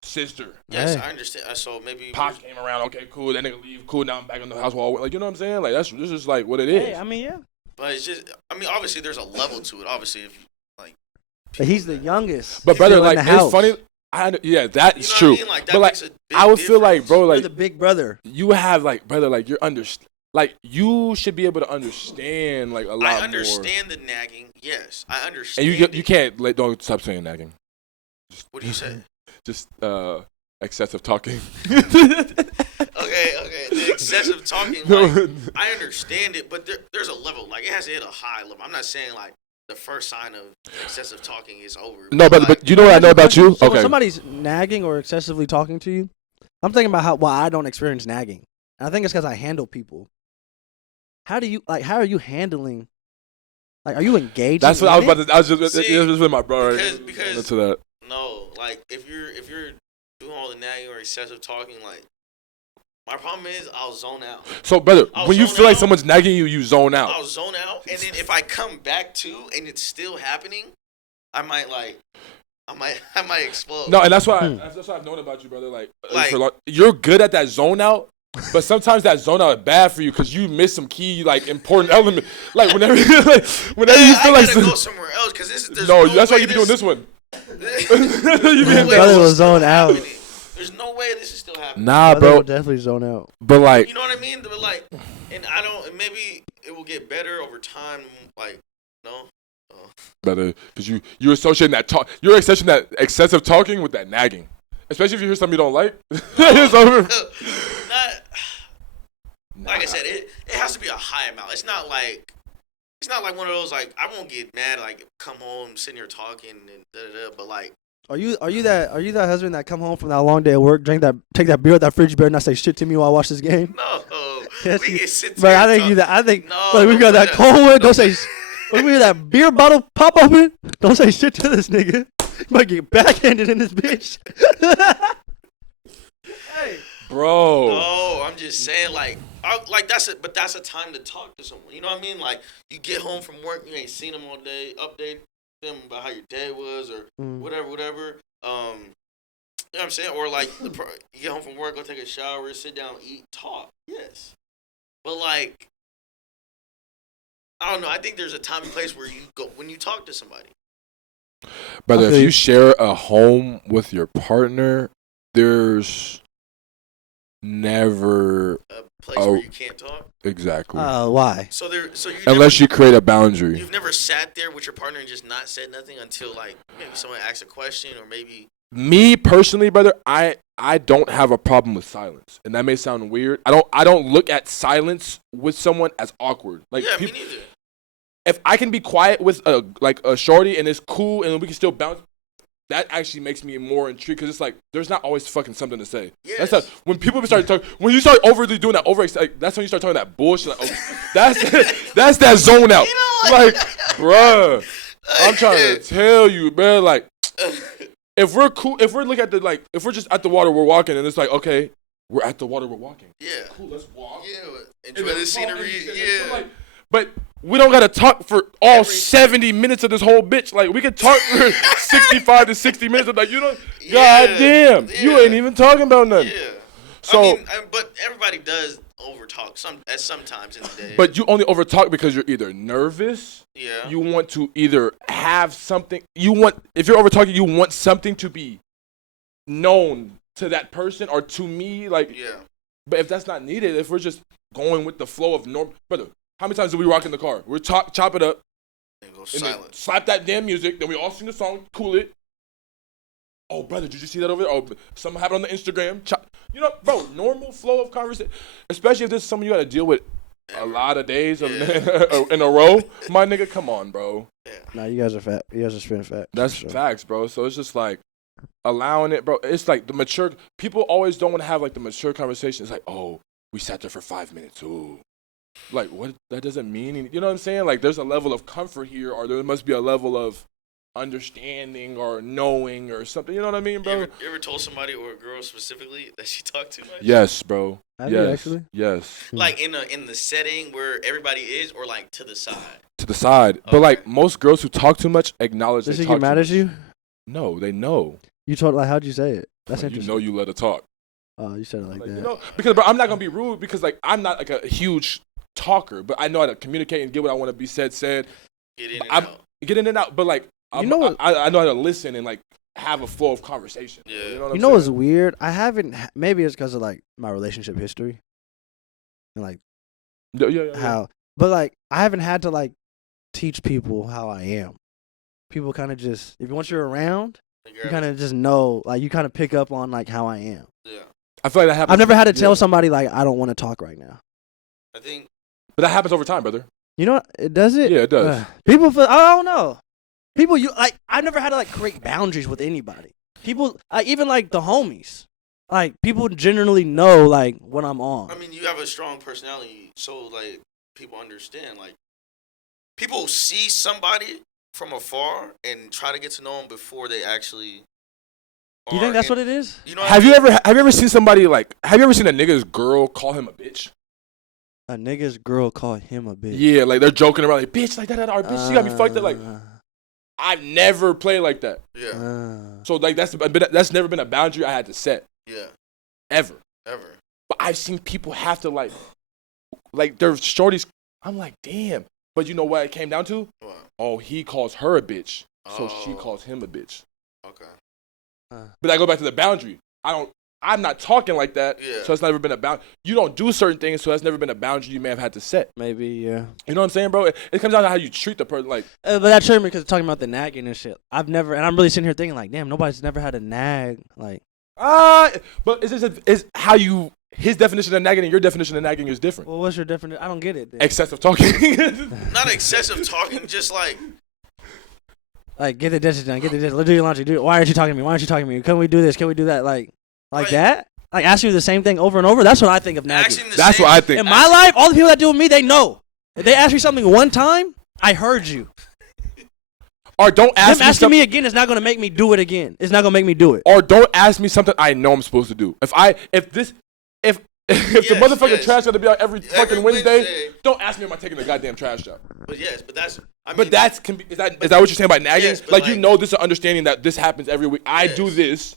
sister. Yes, Hey. I understand. So maybe Pops came around, okay, cool. That nigga leave, cool. Now I'm back in the house. Like, you know what I'm saying? Like, this is like what it is. Hey, I mean, yeah. But it's just, I mean, obviously there's a level to it. Obviously, if you, like, But he's the youngest. But brother, still in like, the house. it's funny. Yeah, that's you know true. what I mean? Like, that but like, makes a big I would feel like, difference. bro, You're like the big brother. you have like, brother, like you're like you should be able to understand like a lot more. I understand the nagging. Yes, I And understand. you can't don't stop saying nagging. What do you say? Just excessive talking. Okay. The excessive talking. No. Like, I understand it, but there's a level. Like, it has to hit a high level. I'm not saying like the first sign of excessive talking is over. No, but you know what I know about you? So Okay. when somebody's nagging or excessively talking to you, I'm thinking about why I don't experience nagging. And I think it's because I handle people. How are you handling? Like, are you engaged? That's what I was about to. I was just with my brother. Because to that. No, like if you're doing all the nagging or excessive talking, like my problem is I'll zone out. So, brother, I'll when you zone feel like out. someone's nagging you, you zone out. I'll zone out, and then if I come back to and it's still happening, I might explode. No, and that's what I've known about you, brother. Like you're good at that zone out, but sometimes that zone out is bad for you because you miss some key like important element. Like whenever you feel I gotta go somewhere else because there's no that's why way you be doing this one. Brother will zone out. There's no way this is still happening. Nah, Brother bro. will definitely zone out. But like, you know what I mean? But like, and I don't. Maybe it will get better over time. Like, no. brother, because you associating that talk, you're associating that excessive talking with that nagging, especially if you hear something you don't like. It's over. Like I said, it has to be a high amount. It's not like one of those like I won't get mad like come home sitting here talking and but like. Are you that husband that come home from that long day at work, take that beer at that fridge beer, and not say shit to me while I watch this game? No, Yes, we can sit but there I think and you talk. that. I think No, like we got that that. cold one. Don't say when we hear that beer bottle pop open. Don't say shit to this nigga. You might get backhanded in this bitch. Hey, bro. No, I'm just saying that's a time to talk to someone. You know what I mean? Like you get home from work, you ain't seen them all day. Update them about how your day was or whatever. You know what I'm saying? Or like you get home from work, go take a shower, sit down, eat, talk. Yes, but like I don't know. I think there's a time and place where you go when you talk to somebody. Brother, if you share a home with your partner, there's never A place where you can't talk. Exactly. Why? So unless you create a boundary. You've never sat there with your partner and just not said nothing until like maybe someone asks a question or maybe. Me personally, brother, I don't have a problem with silence, and that may sound weird. I don't look at silence with someone as awkward. Like Yeah, me neither. If I can be quiet with a shorty and it's cool and we can still bounce, that actually makes me more intrigued because it's like there's not always fucking something to say. Yes. That's when people start talking. When you start overly doing that that's when you start talking that bullshit. Like, that's that zone out. You know, like, bruh, I'm trying to tell you, man. Like, if we're cool, if we're looking at if we're just at the water, we're walking, and it's like, okay, we're at the water, we're walking. Yeah. Cool, let's walk. Yeah. Enjoy the scenery. Yeah. But we don't gotta talk for all 70 minutes of this whole bitch. Like we could talk for 65 to 60 minutes. I'm like, goddamn, you ain't even talking about nothing. Yeah. So, but everybody does overtalk sometimes in the day. But you only overtalk because you're either nervous. Yeah. You want to either have something. If you're overtalking, you want something to be known to that person or to me. Like, yeah. But if that's not needed, if we're just going with the flow of brother. How many times do we rock in the car? We're chop it up. And go and silent. Slap that damn music. Then we all sing the song. Cool it. Oh, brother, did you see that over there? Oh, something happened on the Instagram. Bro, normal flow of conversation. Especially if this is something you got to deal with a lot of days in a row. My nigga, come on, bro. Yeah. Nah, you guys are fat. You guys are spitting fat. That's facts, bro. So it's just like allowing it, bro. It's like the mature. People always don't want to have like the mature conversation. It's like, oh, we sat there for 5 minutes. Ooh. Like, what? That doesn't mean, you know what I'm saying? Like, there's a level of comfort here, or there must be a level of understanding or knowing or something. You know what I mean, bro? You ever told somebody or a girl specifically that she talked too much? Yes, bro. Have you actually? Yes. Like in the setting where everybody is, or like to the side? To the side. Okay. But like most girls who talk too much acknowledge Does they she talk get mad too at you? No, they know. You told how'd you say it? That's you interesting. know you let her talk. Oh, you said it like that. You know, because bro, I'm not gonna be rude because like I'm not like a huge talker, but I know how to communicate and get what I want to be said. Get in and out. Get in and out, but like I know how to listen and like have a flow of conversation. Yeah. You know what you know what's weird? I haven't. Maybe it's because of like my relationship history and like how. But like I haven't had to like teach people how I am. People kind of just once you're around, you kind of just know, like you kind of pick up on like how I am. Yeah. I feel like that happens. I've never had to tell somebody like I don't want to talk right now. I think. But that happens over time, brother. You know, does it? Yeah, it does. People feel. I don't know. People, I've never had to like create boundaries with anybody. People, even like the homies, like people generally know like what I'm on. I mean, you have a strong personality, so like people understand. Like people see somebody from afar and try to get to know them before they actually. Do you think that's what it is? You know, Have you ever seen somebody like? Have you ever seen a nigga's girl call him a bitch? A nigga's girl called him a bitch. Yeah, like they're joking around, like bitch, like that, our bitch, you got me fucked up. Like I've never played like that. Yeah. So like that's never been a boundary I had to set. Yeah. Ever. But I've seen people have to like their shorties. I'm like, damn. But you know what it came down to? What? Oh, he calls her a bitch, so she calls him a bitch. Okay. But I go back to the boundary. I'm not talking like that, so it's never been a boundary. You don't do certain things, so that's never been a boundary you may have had to set. Maybe, yeah. You know what I'm saying, bro? It comes down to how you treat the person. Like, but that triggered me because talking about the nagging and shit. And I'm really sitting here thinking like, damn, nobody's never had a nag. Like, but it's how you. His definition of nagging and your definition of nagging is different. well, what's your definition? I don't get it. Then. Excessive talking. Not excessive talking, just like get the dishes done. Get the dishes. Let's do your laundry. Why aren't you talking to me? Why aren't you talking to me? Can we do this? Can we do that? Like that? Like ask you the same thing over and over? That's what I think of nagging. That's what I think. In my life, all the people that deal with me, they know. If they ask me something one time, I heard you. Or don't ask Them asking me again is not going to make me do it again. It's not going to make me do it. Or don't ask me something I know I'm supposed to do. If the motherfucking trash got to be out every fucking Wednesday, don't ask me am I taking the goddamn trash out. But yes, but that's. Is that what you're saying about nagging? Yes, like you know this is understanding that this happens every week. I do this,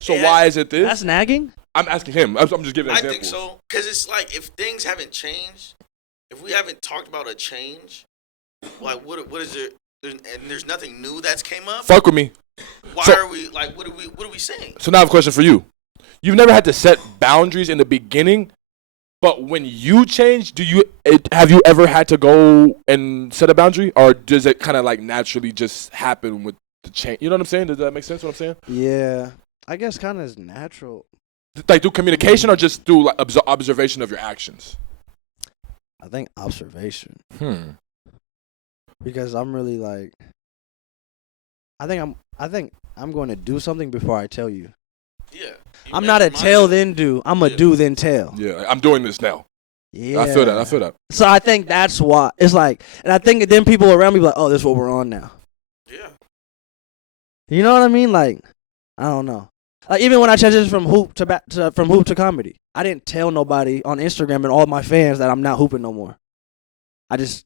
so why is it this? That's nagging? I'm asking him. I'm just giving an example. I think so, because it's like if things haven't changed, if we haven't talked about a change, like what is it? And there's nothing new that's came up. Fuck with me. Why are we like? What are we saying? So now I have a question for you. You've never had to set boundaries in the beginning, but when you change, have you ever had to go and set a boundary, or does it kind of like naturally just happen with the change? You know what I'm saying? Does that make sense? What I'm saying? Yeah, I guess kind of is natural. Like through communication, or just through like observation of your actions? I think observation. Because I'm really like, I think I'm going to do something before I tell you. Yeah. I'm not a tell then do. I'm a do then tell. Yeah, I'm doing this now. Yeah. I feel that. So I think that's why it's like, and I think then people around me be like, oh, this is what we're on now. Yeah. You know what I mean? Like, I don't know. Like even when I transitioned from hoop to comedy, I didn't tell nobody on Instagram and all my fans that I'm not hooping no more. I just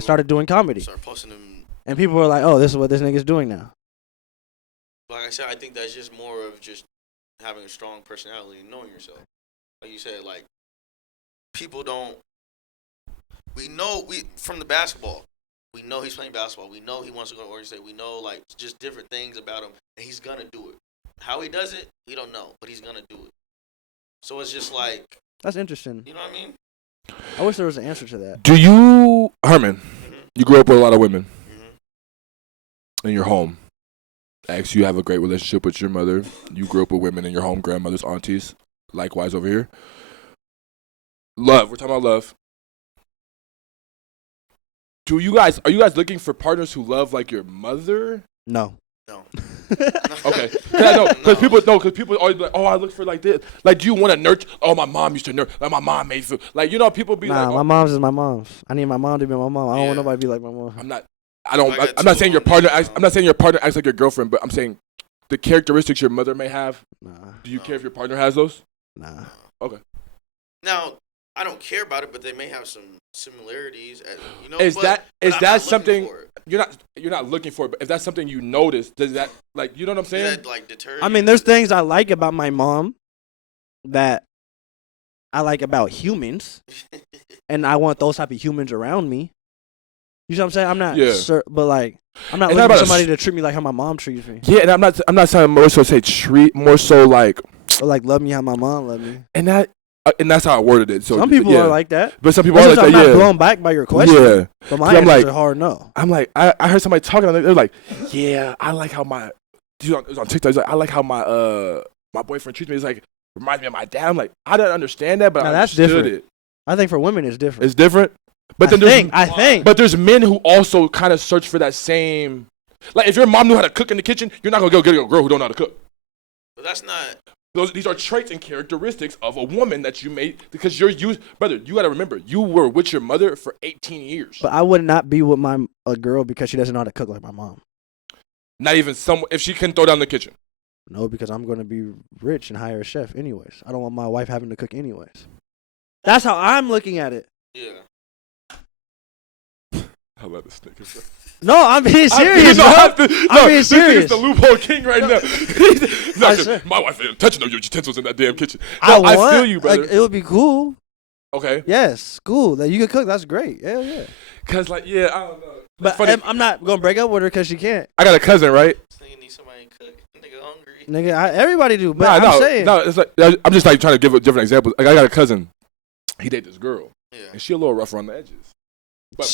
started doing comedy. Start posting them. And people were like, oh, this is what this nigga's doing now. Like I said, I think that's just more of just having a strong personality and knowing yourself. Like you said, like people don't. We know from the basketball. We know he's playing basketball. We know he wants to go to Oregon State. We know like just different things about him, and he's gonna do it. How he does it, we don't know, but he's gonna do it. So it's just like that's interesting. You know what I mean? I wish there was an answer to that. Do you, Herman? You grew up with a lot of women in your home. X, you have a great relationship with your mother. You grew up with women in your home, grandmothers, aunties. Likewise over here. Love. We're talking about love. Are you guys looking for partners who love like your mother? No. Okay. Because people always be like, oh, I look for like this. Like, do you want to nurture? Oh, my mom used to nurture. Like, my mom made feel. Like, you know, people be like, my mom's is my mom's. I need my mom to be my mom. I don't want nobody to be like my mom. I'm not saying your partner acts like your girlfriend, but I'm saying the characteristics your mother may have. Nah. Do you care if your partner has those? Nah. Okay. Now, I don't care about it, but they may have some similarities. You know, is that something you're not looking for? But if that's something you notice, does that like you know what I'm saying? Does that, like, deter you? I mean, there's things I like about my mom that I like about humans, and I want those type of humans around me. You know what I'm saying? I'm not, but like I'm not looking for somebody to treat me like how my mom treats me. Yeah, and I'm not saying more so say treat, more so like or like love me how my mom loved me. And that's how I worded it. So some people are like that, but some people are like that. I'm not blown back by your question. Yeah, but my answer is a hard no. I'm like, I heard somebody talking. They're like, yeah, I like how my. It was on TikTok. He's like, I like how my boyfriend treats me. It's like reminds me of my dad. I'm like, I don't understand that, but now, I that's understood different. it. I think for women it's different. It's different. But then I think. But there's men who also kind of search for that same. Like if your mom knew how to cook in the kitchen, you're not gonna go get a girl who don't know how to cook. But that's not. These are traits and characteristics of a woman that you made because brother. You got to remember, you were with your mother for 18 years. But I would not be with a girl because she doesn't know how to cook like my mom. Not even if she can throw down the kitchen. No, because I'm going to be rich and hire a chef anyways. I don't want my wife having to cook anyways. That's how I'm looking at it. Yeah. I love this nigga, bro. No, I'm being serious. I'm being serious. This is the loophole king right now. My wife ain't touching no utensils in that damn kitchen. No, I feel you, brother. Like, it would be cool. Okay. Yes, cool. That you can cook. That's great. Hell yeah. Cause like, yeah, I don't know. But I'm not gonna break up with her because she can't. I got a cousin, right? So you need somebody to cook. Nigga hungry. Nigga, everybody do. But I'm saying. No, it's like I'm just like trying to give a different example. Like I got a cousin. He dated this girl, and she a little rough around the edges. But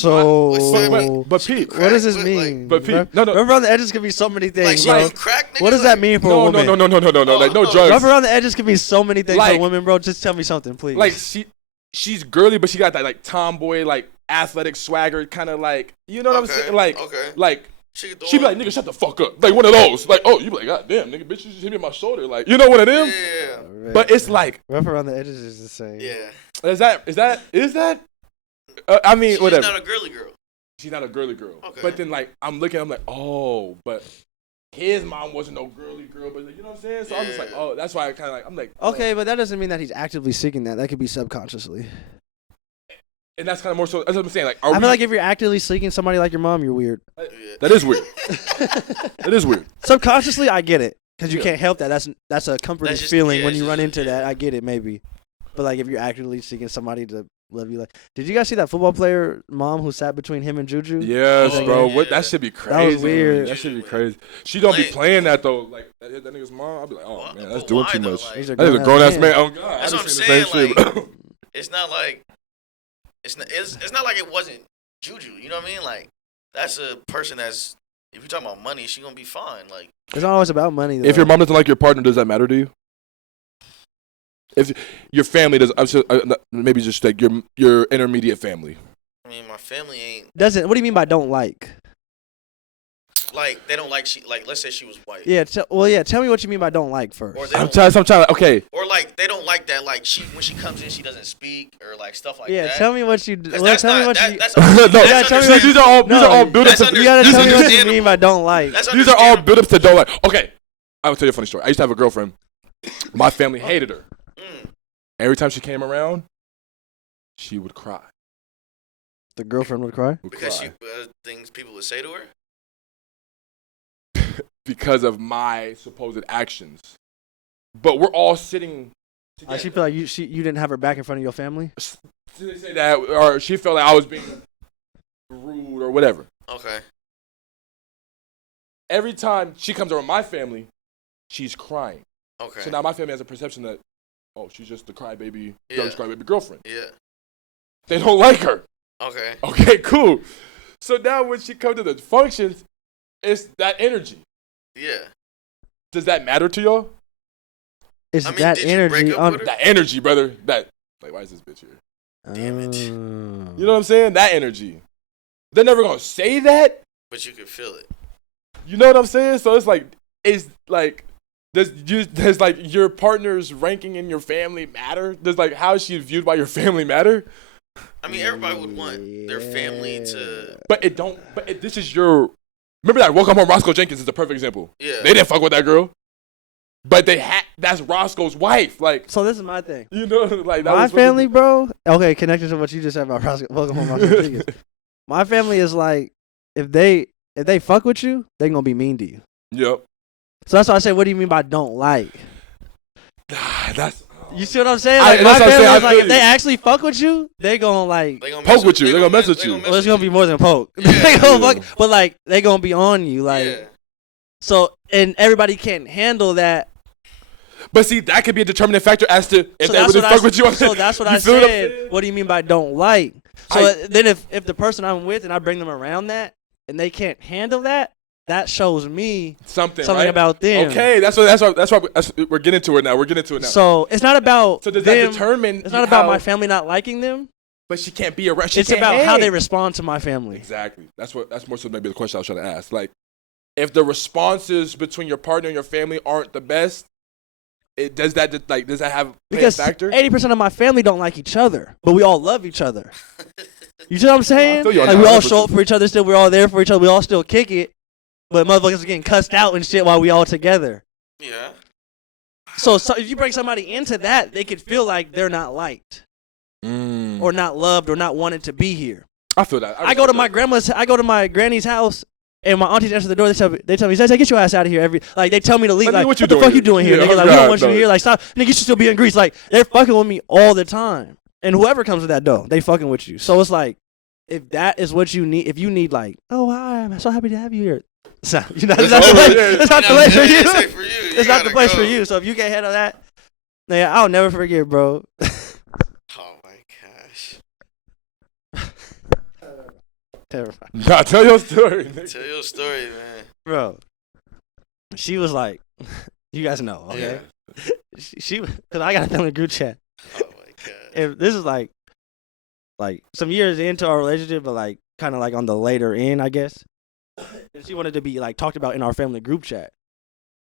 Pete, what does this mean? But Pete, no. Rough around the edges can be so many things, like, bro. Crack, nigga? What does that mean for a woman? No. Like no drugs. Rough around the edges can be so many things for a woman, bro. Just tell me something, please. Like she's girly, but she got that like tomboy, like athletic swagger, kind of like you know what I'm saying? Like she be like, nigga, shut the fuck up. Like one of those. Like, oh, you be like, God damn, nigga, bitch, you just hit me on my shoulder. Like, you know one of them? Yeah. Right. But it's like rough around the edges is the same. Yeah. Is that? I mean, she's whatever. She's not a girly girl. She's not a girly girl. Okay. But then like I'm like, oh, but his mom wasn't no girly girl, but like, you know what I'm saying? So I'm just like, oh, that's why I kind of like I'm like. Okay, but that doesn't mean that he's actively seeking that. That could be subconsciously. And that's kind of more so. That's what I'm saying. Like, I feel like if you're actively seeking somebody like your mom, you're weird. That is weird. That is weird. Subconsciously, I get it because you can't help that. That's a comforting feeling when you run into that. I get it, maybe. But like if you're actively seeking somebody to love you, like, did you guys see that football player mom who sat between him and Juju? Yes, bro. What that should be crazy. That was weird. That should be crazy. She don't be playing that though. Like that nigga's mom. I'll be like, oh man, that's doing too much. Like, that is a grown ass man. Oh god. That's what I'm saying. Like, it's not like it's not like it wasn't Juju. You know what I mean? Like that's a person that's if you're talking about money, she gonna be fine. Like it's not always about money. Though. If your mom doesn't like your partner, does that matter to you? If your family does, maybe just like your intermediate family. I mean, my family ain't doesn't. What do you mean by don't like? Like they don't like let's say she was white. Yeah. Tell me what you mean by don't like first. I'm trying to. Okay. Or like they don't like that. Like when she comes in, she doesn't speak or like stuff like that. Yeah. Tell me what you. Tell me what you. These are all build-ups. You gotta tell me what you mean by don't like. These are all build-ups to don't like. Okay. I will tell you a funny story. I used to have a girlfriend. My family hated her. Every time she came around, she would cry. The girlfriend would cry? Because she things people would say to her? Because of my supposed actions. But we're all sitting together. She feel like you didn't have her back in front of your family? They say that, or she felt like I was being rude or whatever. Okay. Every time she comes around my family, she's crying. Okay. So now my family has a perception that, oh, she's just the crybaby, young crybaby girlfriend. Yeah. They don't like her. Okay. Okay, cool. So now when she comes to the functions, it's that energy. Yeah. Does that matter to y'all? That energy. That energy, brother. That, like, why is this bitch here? Damn it. You know what I'm saying? That energy. They're never going to say that. But you can feel it. You know what I'm saying? So it's like, does like your partner's ranking in your family matter? Does like how she's viewed by your family matter? I mean, everybody would want their family to. But it don't. But this is your. Remember that Welcome Home Roscoe Jenkins is a perfect example. Yeah. They didn't fuck with that girl. But that's Roscoe's wife. Like. So this is my thing. You know, like that my family, bro. Okay, connected to what you just said about Welcome Home Roscoe Jenkins. My family is like, if they fuck with you, they gonna be mean to you. Yep. So that's why I say, what do you mean by don't like? That's. You see what I'm saying? Like my family is like, if they actually fuck with you, they gonna like poke with you. They gonna mess with you. Well, it's gonna be more than a poke. Yeah. They gonna fuck, but like they gonna be on you, like. Yeah. So and everybody can't handle that. But see, that could be a determining factor as to if they really fuck with you. So that's what I said. What do you mean by don't like? So then if the person I'm with and I bring them around that and they can't handle that, that shows me something right? about them. Okay, that's why we're getting to it now. We're getting to it now. So it's not about So does that determine? It's not about my family not liking them. but she can't be around. It's about how they respond to my family. Exactly. That's more so maybe the question I was trying to ask. Like, if the responses between your partner and your family aren't the best, does that have a factor? 80% of my family don't like each other, but we all love each other. You see what I'm saying? I feel you on Like that. we all show up for each other still. We're all there for each other. We all still kick it, but motherfuckers are getting cussed out and shit while we all together. Yeah. So if you bring somebody into that, they could feel like they're not liked. Or not loved or not wanted to be here. I feel that. I go to my granny's house and my aunties answer the door. They tell me, Zay, get your ass out of here. They tell me to leave. Like, What what the fuck you doing here? Yeah, Nigga, like, we don't want you here. Like, stop. Nigga, you should still be in Greece. Like, they're fucking with me all the time. And whoever comes with that dough, they fucking with you. So it's like, if that is what you need, if you need like, oh, hi, I'm so happy to have you here. It's not the place for you. It's not the place for you. So if you can't handle that, yeah, I'll never forget, bro. Oh my gosh. Terrifying. Nah, tell your story, nigga. Tell your story, man. Bro, she was like, you guys know, okay? Yeah. She because I got a family group chat. Oh my god. And this is like some years into our relationship, but like kind of like on the later end, I guess. And she wanted to be like talked about in our family group chat.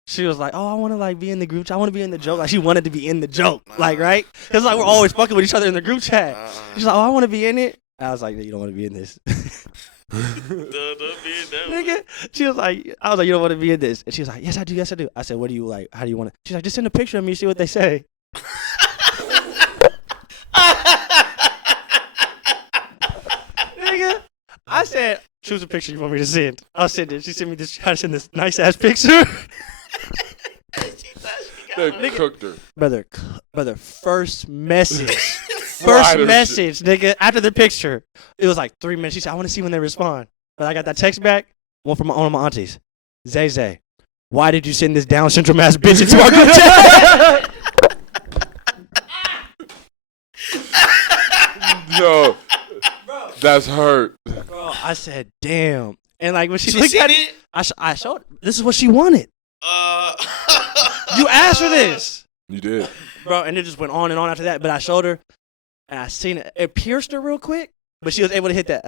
She was like, "Oh, I want to like be in the group chat. I want to be in the joke." Like she wanted to be in the joke, like right? Because like we're always fucking with each other in the group chat. She's like, "Oh, I want to be in it." I was like, "You don't want to be in this." Don't be in that Nigga, she was like, I was like, "You don't want to be in this," and she was like, "Yes, I do. Yes, I do." I said, "What do you like? How do you want it?" She's like, "Just send a picture of me, see what they say." Nigga, I said, "Choose a picture you want me to send." I'll send it. She sent me this. Trying to send this nice ass picture. They cooked her. Brother, first message. First message, nigga, after the picture. It was like 3 minutes. She said, "I want to see when they respond." But I got that text back, one from one of my aunties. Zay, why did you send this Down syndrome ass bitch into our group chat? No. That's hurt. Bro, I said, damn. And like when she She looked at seen it, I showed, this is what she wanted. You asked for this. You did. Bro, and it just went on and on after that. But I showed her, and I seen it. It pierced her real quick, but she was able to hit that.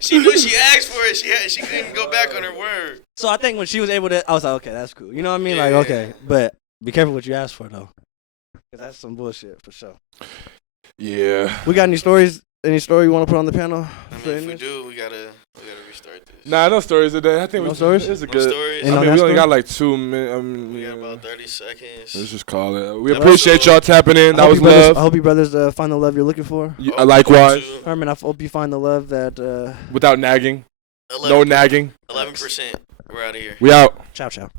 She knew she asked for it. She couldn't even go back on her word. So I think when she was able to, I was like, okay, that's cool. You know what I mean? Yeah. Like, okay. But be careful what you ask for, though. Because that's some bullshit, for sure. Yeah. We got any stories? Any story you want to put on the panel? I mean, if we do, we gotta restart this. Nah, no stories today. I think No stories? It's a No good. stories? I mean, we only got like 2 minutes. We got about 30 seconds. Let's just call it. We appreciate y'all tapping in. That was I love. hope you brothers find the love you're looking for. Likewise. Herman, I hope you find the love that... Without nagging. 11, No nagging. 11%. We're out of here. We out. Ciao, ciao.